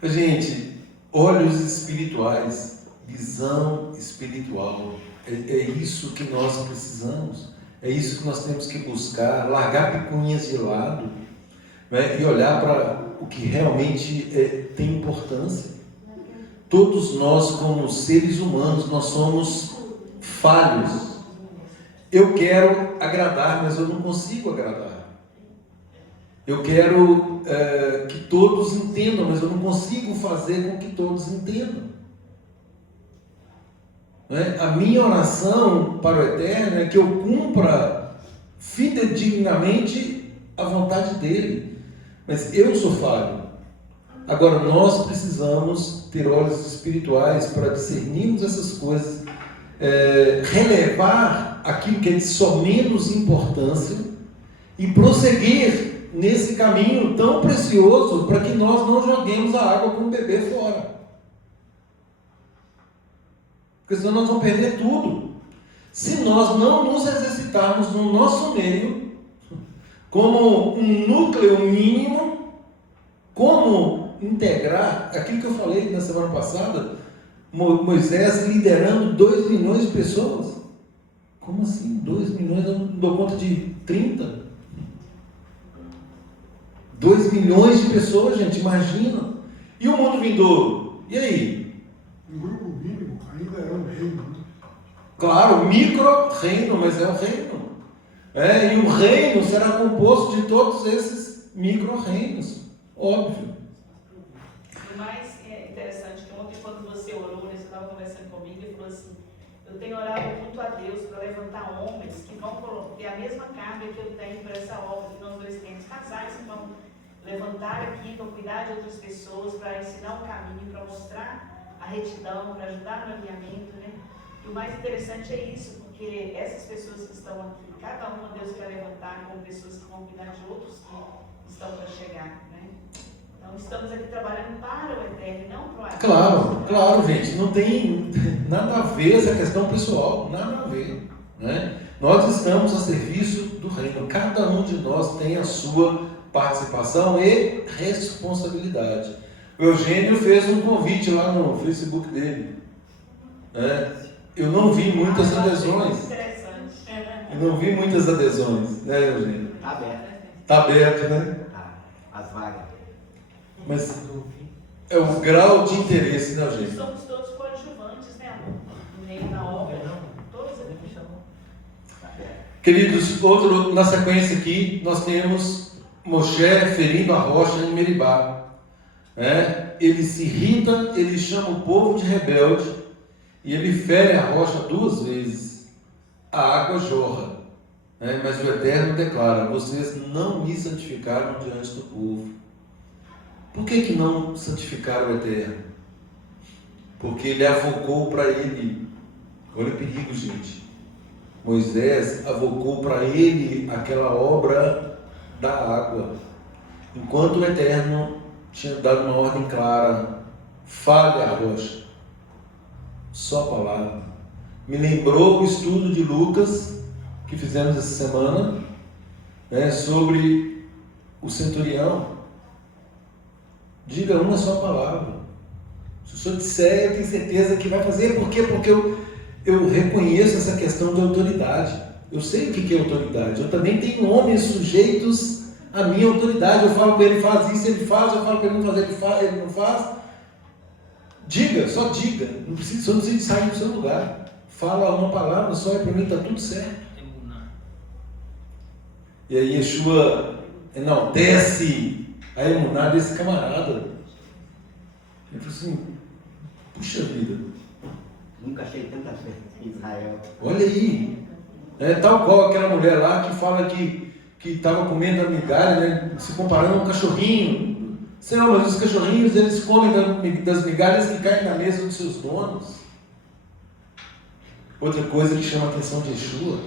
Gente, olhos espirituais, visão espiritual, é isso que nós precisamos, é isso que nós temos que buscar, largar picuinhas de lado, né, e olhar para o que realmente tem importância. Todos nós, como seres humanos, nós somos falhos. Eu quero agradar, mas eu não consigo agradar. Eu quero que todos entendam, mas eu não consigo fazer com que todos entendam. Não é? A minha oração para o Eterno é que eu cumpra fidedignamente a vontade dEle. Mas eu sou falho. Agora, nós precisamos ter olhos espirituais para discernirmos essas coisas, relevar aquilo que é de só menos importância e prosseguir nesse caminho tão precioso para que nós não joguemos a água com o bebê fora. Porque senão nós vamos perder tudo. Se nós não nos exercitarmos no nosso meio, como um núcleo mínimo, como integrar aquilo que eu falei na semana passada, Moisés liderando 2 milhões de pessoas. Como assim? 2 milhões? Eu não dou conta de 30. 2 milhões de pessoas, gente, imagina. E o mundo vindouro? E aí? Um grupo mínimo ainda é um reino. Claro, micro-reino, mas é um reino. E o reino será composto de todos esses micro-reinos, óbvio. O mais interessante que ontem, quando você orou, né, você estava conversando comigo e falou assim: eu tenho orado muito a Deus para levantar homens que vão ter a mesma carga que eu tenho para essa obra que nós dois temos, casais que vão levantar aqui para cuidar de outras pessoas, para ensinar o caminho, para mostrar a retidão, para ajudar no alinhamento, né? E o mais interessante é isso, porque essas pessoas que estão aqui, cada uma Deus quer levantar como pessoas que vão cuidar de outros que estão para chegar, né? Então estamos aqui trabalhando para o Eterno e não para o Eterno. Claro, gente, não tem nada a ver essa questão pessoal, nada a ver, né? Nós estamos a serviço do reino, cada um de nós tem a sua participação e responsabilidade. O Eugênio fez um convite lá no Facebook dele, né? Eu não vi muitas adesões. Eu não vi muitas adesões, né, Eugênio? Está aberto. Está aberto, né? As vagas. Mas é o grau de interesse, né, Eugênio? Somos todos coadjuvantes, né, amor? No meio da obra. Todos aqui. Queridos, na sequência aqui, nós temos Moshe ferindo a rocha em Meribá. Ele se irrita, ele chama o povo de rebelde e ele fere a rocha 2 vezes. A água jorra, mas o Eterno declara: vocês não me santificaram diante do povo. Por que não santificaram o Eterno? Porque ele avocou para ele. Olha o perigo, gente. Moisés avocou para ele aquela obra da água, enquanto o Eterno tinha dado uma ordem clara: fale a rocha. Só a palavra. Me lembrou o estudo de Lucas que fizemos essa semana, sobre o centurião. Diga uma só palavra. Se o senhor disser, eu tenho certeza que vai fazer. Por quê? Porque eu reconheço essa questão de autoridade. Eu sei o que é autoridade. Eu também tenho homens sujeitos à minha autoridade. Eu falo para ele: faz isso, ele faz. Eu falo para ele não fazer, ele não faz. Diga, só diga. Não precisa sair do seu lugar. Fala uma palavra só e para mim está tudo certo. E aí Yeshua enaltece a emuná desse camarada. Ele falou assim, puxa vida. Nunca achei tanta fé em Israel. Olha aí. Tal qual aquela mulher lá que fala que estava comendo a migalha, né, se comparando a um cachorrinho. Senhor, mas os cachorrinhos, eles comem das migalhas que caem na mesa dos seus donos. Outra coisa que chama a atenção de Yeshua,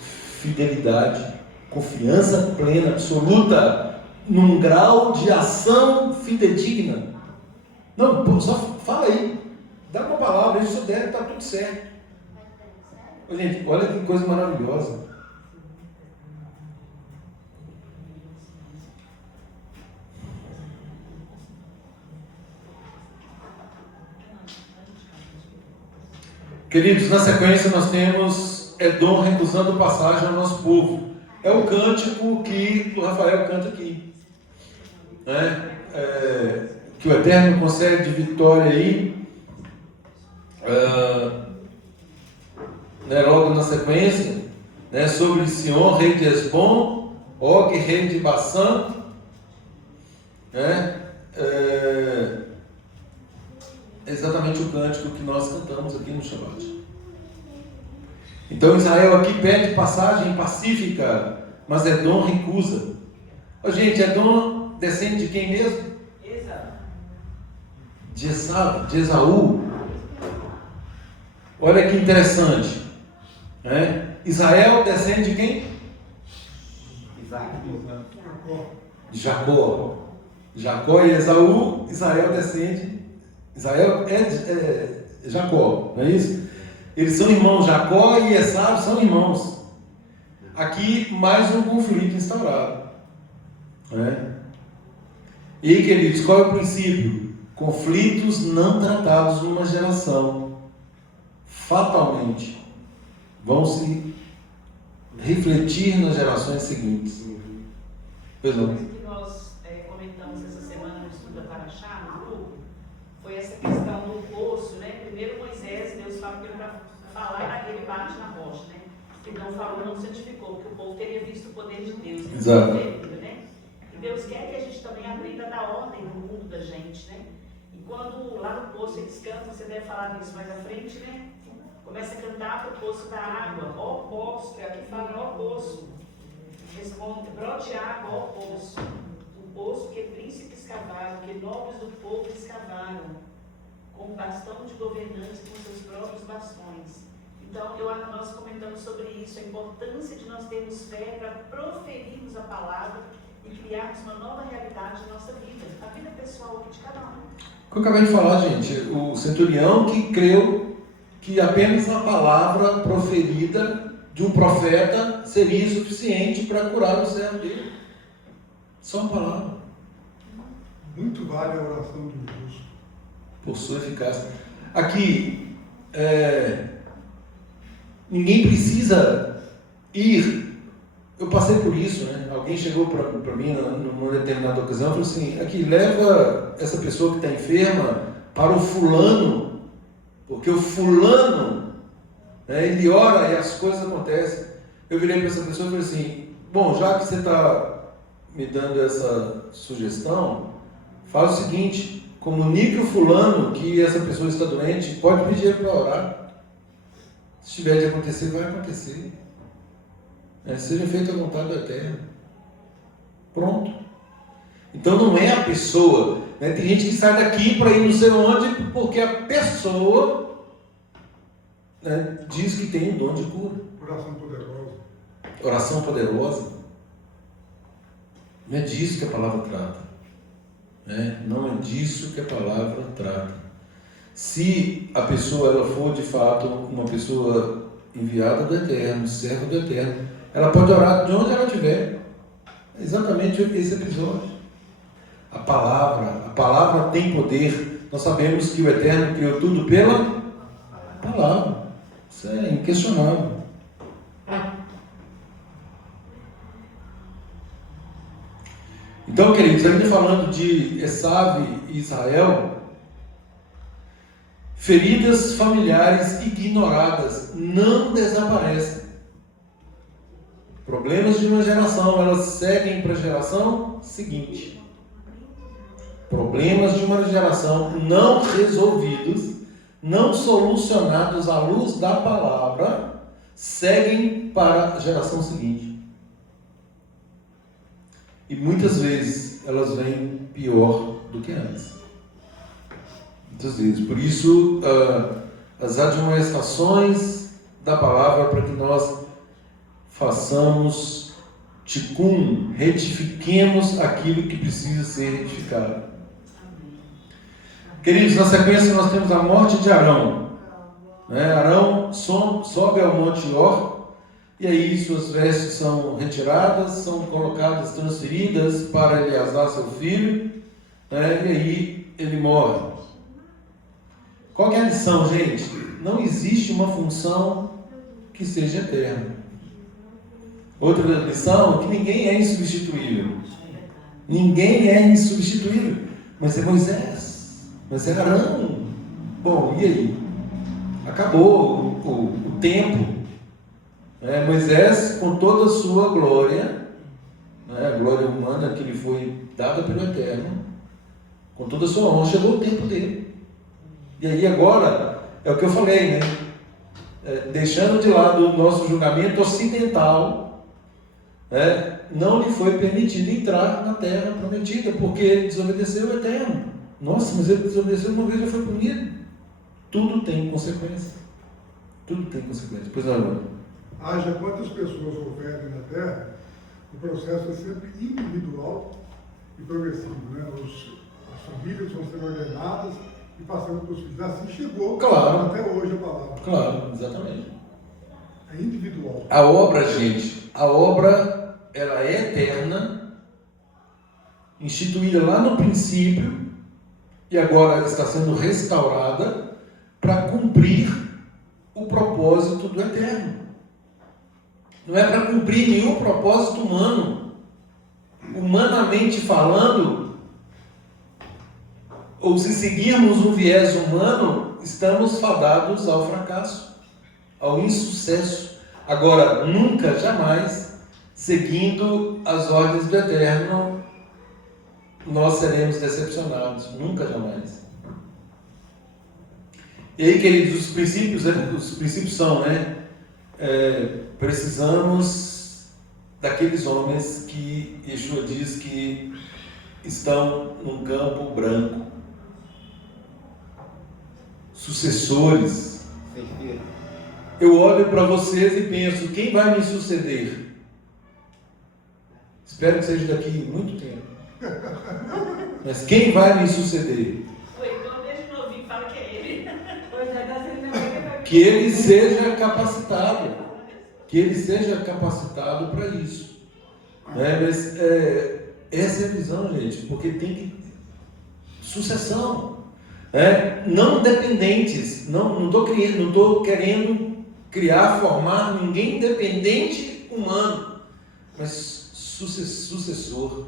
fidelidade, confiança plena, absoluta, num grau de ação fidedigna. Não, pô, só fala aí, dá uma palavra, isso der, está tudo certo. Gente, olha que coisa maravilhosa. Queridos, na sequência nós temos Edom recusando passagem ao nosso povo. É o cântico que o Rafael canta aqui. Que o Eterno concede vitória aí. Logo na sequência, sobre Sion, rei de Esbom, Og, rei de Bassã. Exatamente o cântico que nós cantamos aqui no Shabbat. Então Israel aqui pede passagem pacífica, mas Edom recusa. Gente, Edom descende de quem mesmo? De Esaú. Olha que interessante. Israel descende de quem? De Jacó. Jacó e Esaú, Israel descende. Israel é Jacó, não é isso? Eles são irmãos, Jacó e Esaú são irmãos. Aqui mais um conflito instaurado. E aí, queridos, qual é o princípio? Conflitos não tratados numa geração, fatalmente, vão se refletir nas gerações seguintes. Pois não. Que nós comentamos essa semana no estudo da Paraxá, no grupo, foi essa questão do poço, Primeiro Moisés, Deus fala para falar, ele bate na rocha, Então falou, não santificou, porque o povo teria visto o poder de Deus. Exato. E Deus quer que a gente também aprenda a dar ordem no mundo da gente, E quando lá no poço eles cantam, você deve falar disso mais à frente, Começa a cantar para o poço da água, ó poço, aqui fala ó poço. Responde, brote água, ó poço. O poço que príncipes cavaram, que nobres do povo escavaram, com bastão de governantes, com seus próprios bastões. Então, nós comentamos sobre isso, a importância de nós termos fé para proferirmos a palavra e criarmos uma nova realidade na nossa vida, a vida pessoal aqui de cada um. O que eu acabei de falar, gente, o centurião que creu que apenas a palavra proferida de um profeta seria suficiente para curar o servo dele. Só uma palavra. Muito vale a oração do justo. Por sua eficácia. Aqui, ninguém precisa ir. Eu passei por isso, Alguém chegou para mim numa determinada ocasião e falou assim, aqui, leva essa pessoa que está enferma para o fulano, porque o fulano, ele ora e as coisas acontecem. Eu virei para essa pessoa e falei assim, bom, já que você está me dando essa sugestão, faz o seguinte, comunique o fulano que essa pessoa está doente, pode pedir ele para orar. Se tiver de acontecer, vai acontecer. Seja feita a vontade do Eterno. Pronto. Então não é a pessoa. Tem gente que sai daqui para ir não sei onde, porque a pessoa diz que tem o dom de cura. Oração poderosa. Oração poderosa. Não é disso que a palavra trata. Não é disso que a palavra trata. Se a pessoa ela for de fato uma pessoa enviada do Eterno, serva do Eterno, ela pode orar de onde ela estiver. É exatamente esse episódio. A palavra tem poder. Nós sabemos que o Eterno criou tudo pela palavra. Isso é inquestionável. Então, queridos, ainda falando de Esaú e Israel, feridas familiares ignoradas não desaparecem. Problemas de uma geração, elas seguem para a geração seguinte. Problemas de uma geração não resolvidos, não solucionados à luz da palavra, seguem para a geração seguinte. E muitas vezes elas vêm pior do que antes. Muitas vezes. Por isso, as admoestações da palavra para que nós façamos tikkun, retifiquemos aquilo que precisa ser retificado. Queridos, na sequência nós temos a morte de Arão. Arão sobe ao Monte Hor, e aí suas vestes são retiradas, são colocadas, transferidas para Eleazar, seu filho, e aí ele morre. Qual que é a lição, gente? Não existe uma função que seja eterna. Outra lição é que ninguém é insubstituível. Ninguém é insubstituível. Mas é Moisés, mas é Arão. Bom, e aí? Acabou o tempo. Moisés, com toda a sua glória, a glória humana que lhe foi dada pelo Eterno, com toda a sua honra, chegou o tempo dele. E aí agora, é o que eu falei, deixando de lado o nosso julgamento ocidental, não lhe foi permitido entrar na terra prometida, porque ele desobedeceu o Eterno. Nossa, mas ele desobedeceu uma vez e já foi punido. Tudo tem consequência. Tudo tem consequência. Pois não, haja quantas pessoas houverem na Terra, o processo é sempre individual e progressivo. As famílias vão ser ordenadas e passando para os filhos. Assim chegou até hoje a palavra. Claro, exatamente. É individual. A obra, gente, ela é eterna, instituída lá no princípio, e agora ela está sendo restaurada para cumprir o propósito do Eterno. Não é para cumprir nenhum propósito humano. Humanamente falando, ou se seguirmos um viés humano, estamos fadados ao fracasso, ao insucesso. Agora, nunca, jamais, seguindo as ordens do Eterno, nós seremos decepcionados. Nunca, jamais. E aí, queridos, os princípios são, precisamos daqueles homens que Yeshua diz que estão num campo branco. Sucessores. Eu olho para vocês e penso, quem vai me suceder? Espero que seja daqui muito tempo. Mas quem vai me suceder? Então deixa eu ouvir, fala que é ele. Que ele seja capacitado. Que ele seja capacitado para isso. Mas essa é a visão, gente, porque tem que... Sucessão. Não dependentes. Não estou querendo formar ninguém dependente humano. Mas sucessor.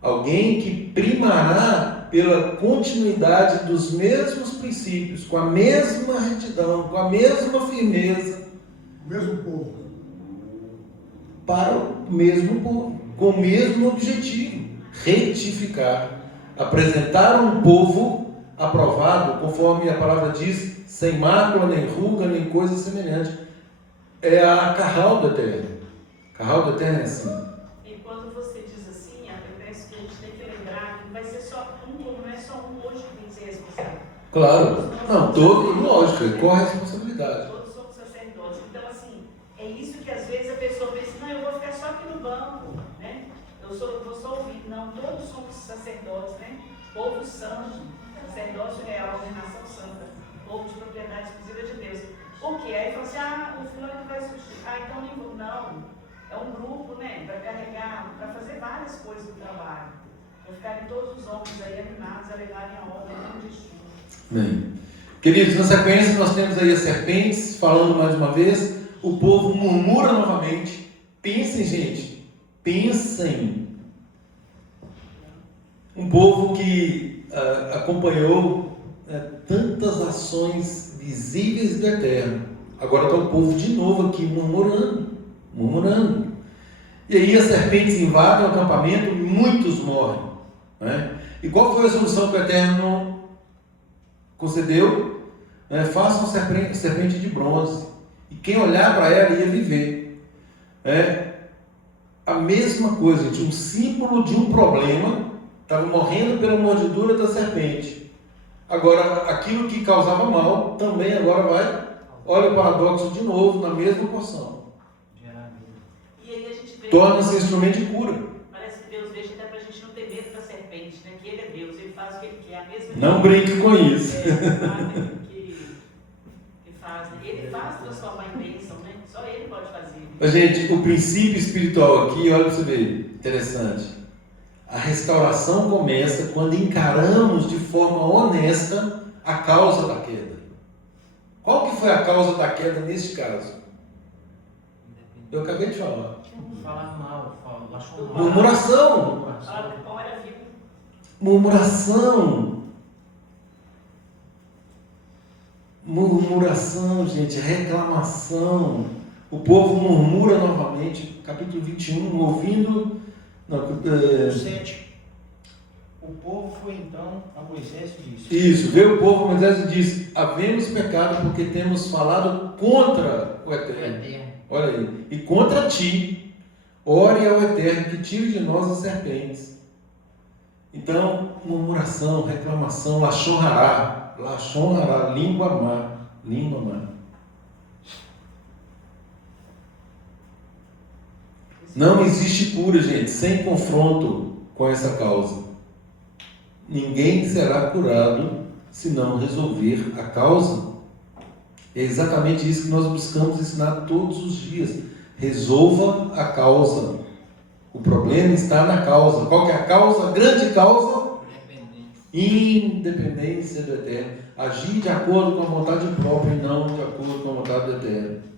Alguém que primará pela continuidade dos mesmos princípios, com a mesma retidão, com a mesma firmeza. O mesmo povo. Para o mesmo povo, com o mesmo objetivo: retificar, apresentar um povo aprovado, conforme a palavra diz, sem mácula, nem ruga, nem coisa semelhante. É a carral do Eterno. Carral do Eterno é assim. E quando você diz assim, eu penso que a gente tem que lembrar que não vai ser só um, não é só um hoje que tem que ser responsável. Claro, não, todo, lógico, é corresponsabilidade. Todos somos sacerdotes. Então, assim, é isso que às vezes a pessoa pensa, não, eu vou ficar só aqui no banco, eu vou só ouvir. Não, todos somos sacerdotes, Povo santo, sacerdócio real, ordenação santa, povo de propriedade exclusiva de Deus. Por quê? Aí fala assim, o fulano vai substituir. Então nem vou. Não, é um grupo, para carregar, para fazer várias coisas do trabalho. Para ficarem todos os homens aí animados a levarem a obra em destino. Bem, queridos, na sequência nós temos aí as serpentes, falando mais uma vez, o povo murmura novamente. Pensem, gente, pensem. Um povo que acompanhou tantas ações visíveis do Eterno. Agora está o povo de novo aqui murmurando. E aí as serpentes invadem o acampamento, muitos morrem. Né? E qual foi a solução que o Eterno concedeu? Faça uma serpente de bronze. E quem olhar para ela ia viver. A mesma coisa, gente, um símbolo de um problema, estava morrendo pela mordidura da serpente. Agora, aquilo que causava mal, também agora vai, olha o paradoxo de novo, na mesma porção. E aí a gente vê... Torna-se instrumento de cura. Parece que Deus deixa até para a gente não ter medo da serpente, né? Que Ele é Deus, Ele faz o que Ele quer, a mesma Não brinque com isso. Ele faz transformar em bênção, né? Só Ele pode fazer. Gente, o princípio espiritual aqui, olha para você ver, interessante. A restauração começa quando encaramos de forma honesta a causa da queda. Qual que foi a causa da queda neste caso? Eu acabei de falar. Falar mal, Murmuração. Fala que o pão era vivo. Murmuração. Murmuração, gente, reclamação. O povo murmura novamente, capítulo 21, ouvindo. Não, 7. O povo foi então a Moisés e disse: Isso, veio o povo a Moisés e disse: havemos pecado porque temos falado contra o Eterno. Olha aí, e contra ti, ore ao Eterno que tire de nós as serpentes. Então, murmuração, reclamação, lashon hará, língua má. Não existe cura, gente, sem confronto com essa causa. Ninguém será curado se não resolver a causa. É exatamente isso que nós buscamos ensinar todos os dias. Resolva a causa. O problema está na causa. Qual que é a causa? A grande causa? Independência do Eterno. Agir de acordo com a vontade própria e não de acordo com a vontade do Eterno.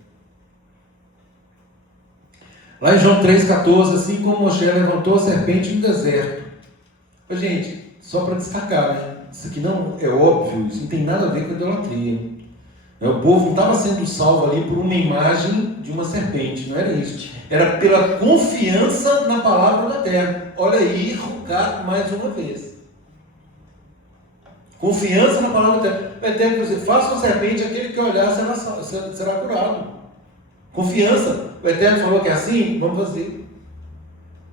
Lá em João 3,14, assim como Moshe levantou a serpente no deserto. Gente, só para destacar, né? Isso aqui não é óbvio, isso não tem nada a ver com a idolatria. O povo não estava sendo salvo ali por uma imagem de uma serpente, não era isso. Era pela confiança na palavra do Eterno. Olha aí, Rucat mais uma vez. Confiança na palavra do Eterno. O Eterno diz: faça uma serpente, aquele que olhar será curado. Confiança. O Eterno falou que é assim, vamos fazer.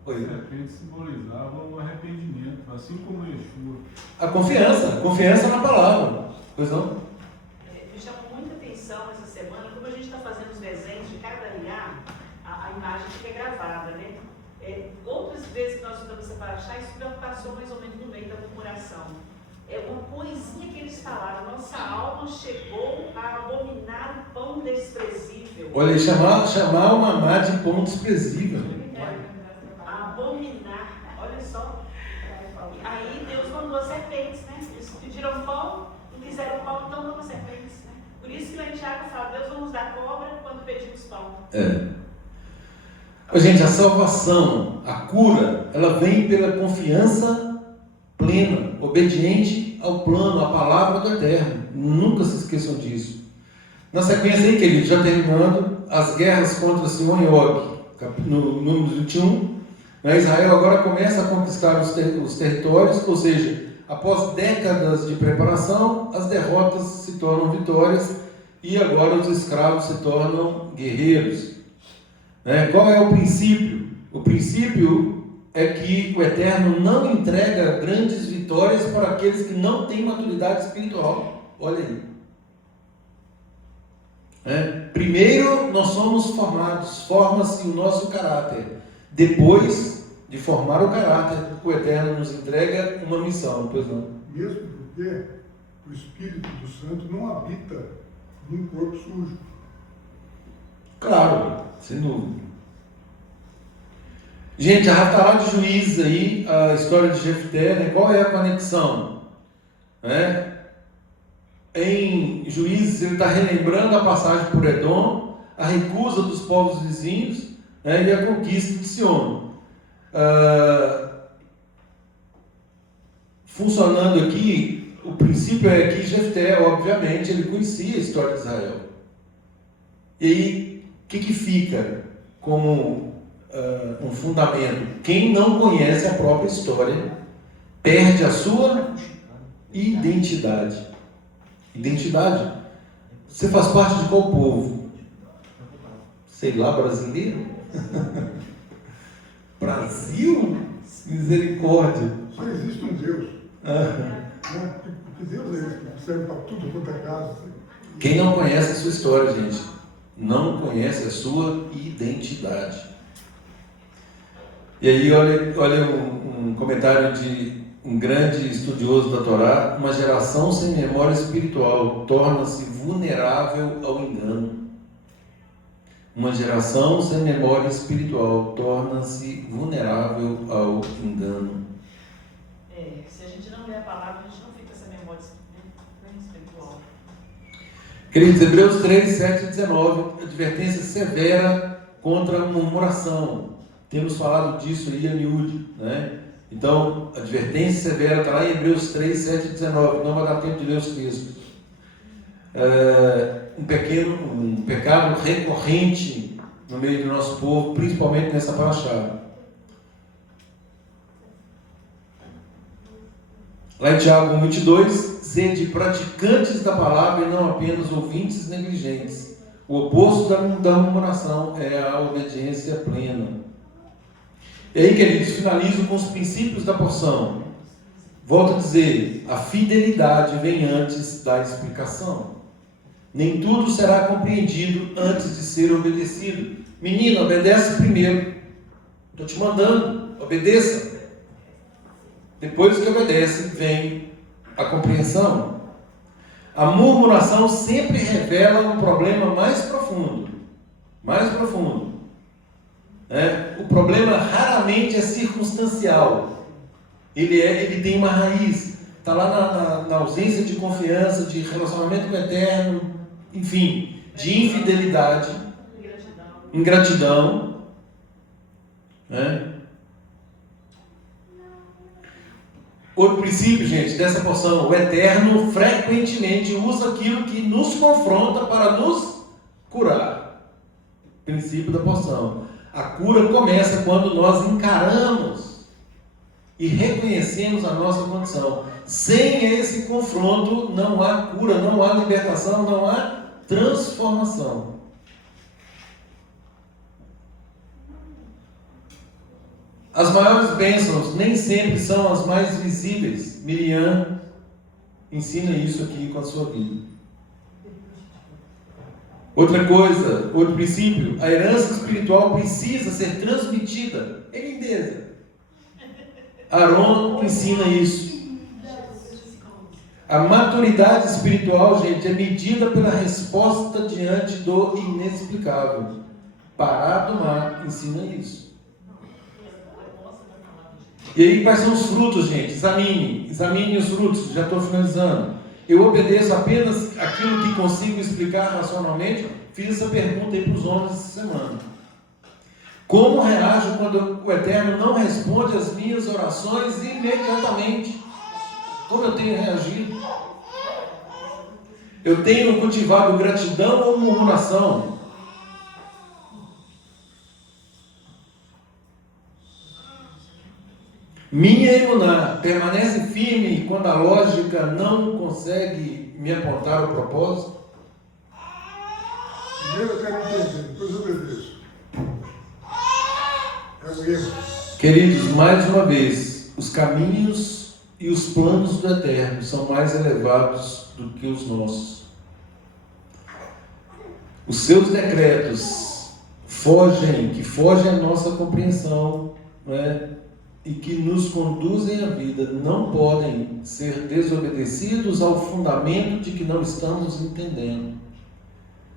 A serpente simbolizava o arrependimento, assim como Yeshua. A confiança na palavra. Pois não? Me chamou muita atenção essa semana, como a gente está fazendo os desenhos de cada IA, a imagem fica gravada, né? Outras vezes que nós estudamos essa paraxá, isso passou mais ou menos no meio da murmuração. É uma poesia que eles falaram: nossa alma chegou a abominar o pão desprezível. Olha, chamar o mamá de pão desprezível. Abominar, olha só. Aí Deus mandou as serpentes, né? Eles pediram pão, não quiseram pão, então mandou serpentes, né? Por isso que lá em Tiago fala: Deus não nos dá cobra quando pedimos pão. Gente, a salvação, a cura, ela vem pela confiança plena, obediente ao plano, à palavra do Eterno. Nunca se esqueçam disso. Na sequência aí, querido, já terminando, as guerras contra Sihon e Og, no número 21, Israel agora começa a conquistar os territórios, ou seja, após décadas de preparação, as derrotas se tornam vitórias e agora os escravos se tornam guerreiros. Qual é o princípio? O princípio é que o Eterno não entrega grandes vitórias para aqueles que não têm maturidade espiritual. Olha aí. Primeiro nós somos formados, forma-se o nosso caráter. Depois de formar o caráter, o Eterno nos entrega uma missão, pois não? Mesmo porque o Espírito do Santo não habita num corpo sujo. Claro, sem dúvida. Gente, a Haftará de Juízes aí, a história de Jefté, qual é a conexão? Em Juízes ele está relembrando a passagem por Edom, a recusa dos povos vizinhos, e a conquista de Sion. Funcionando aqui, o princípio é que Jefté, obviamente, ele conhecia a história de Israel. E aí, o que fica como um fundamento? Quem não conhece a própria história perde a sua identidade. Identidade. Você faz parte de qual povo? Sei lá, brasileiro? Brasil? Misericórdia. Só existe um Deus. Né? Que Deus é esse que serve para tudo quanto é caso. Quem não conhece a sua história, gente, não conhece a sua identidade. E aí, olha um comentário de um grande estudioso da Torá: uma geração sem memória espiritual torna-se vulnerável ao engano. Uma geração sem memória espiritual torna-se vulnerável ao engano. Se a gente não lê a palavra, a gente não fica sem memória espiritual. Queridos, Hebreus 3, 7 e 19, advertência severa contra a murmuração. Temos falado disso aí a miúde, né? Então, advertência severa está lá em Hebreus 3, 7 e 19. Não vai dar tempo de ler os textos. Um pecado recorrente no meio do nosso povo, principalmente nessa paraxá. Lá em Tiago 1:22, sede praticantes da palavra e não apenas ouvintes negligentes. O oposto da murmuração é a obediência plena. E aí, queridos, finalizo com os princípios da porção. Volto a dizer, a fidelidade vem antes da explicação. Nem tudo será compreendido antes de ser obedecido. Menina, obedece primeiro. Estou te mandando, obedeça. Depois que obedece, vem a compreensão. A murmuração sempre revela um problema mais profundo. Mais profundo. O problema raramente é circunstancial. Ele tem uma raiz. Está lá na ausência de confiança, de relacionamento com o Eterno, enfim, de infidelidade, ingratidão. Outro princípio, gente, dessa porção: o Eterno frequentemente usa aquilo que nos confronta para nos curar. Princípio da porção. A cura começa quando nós encaramos e reconhecemos a nossa condição. Sem esse confronto, não há cura, não há libertação, não há transformação. As maiores bênçãos nem sempre são as mais visíveis. Miriam ensina isso aqui com a sua vida. Outra coisa, outro princípio: a herança espiritual precisa ser transmitida em lindeza. Aaron ensina isso. A maturidade espiritual, gente, é medida pela resposta diante do inexplicável. Pará do mar ensina isso. E aí, quais são os frutos, gente? Examine os frutos. Já estou finalizando. Eu obedeço apenas aquilo que consigo explicar racionalmente. Fiz essa pergunta aí para os homens essa semana. Como reajo quando o Eterno não responde às minhas orações imediatamente? Como eu tenho reagido? Eu tenho cultivado gratidão ou murmuração? Minha emuná permanece firme quando a lógica não consegue me apontar o propósito? Primeiro eu quero entender, depois eu obedeço. É o erro. Queridos, mais uma vez, os caminhos e os planos do Eterno são mais elevados do que os nossos. Os seus decretos fogem à nossa compreensão, não é? E que nos conduzem à vida, não podem ser desobedecidos ao fundamento de que não estamos entendendo.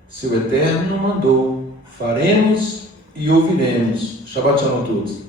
Se o Eterno mandou, faremos e ouviremos. Shabbat Shalom a todos.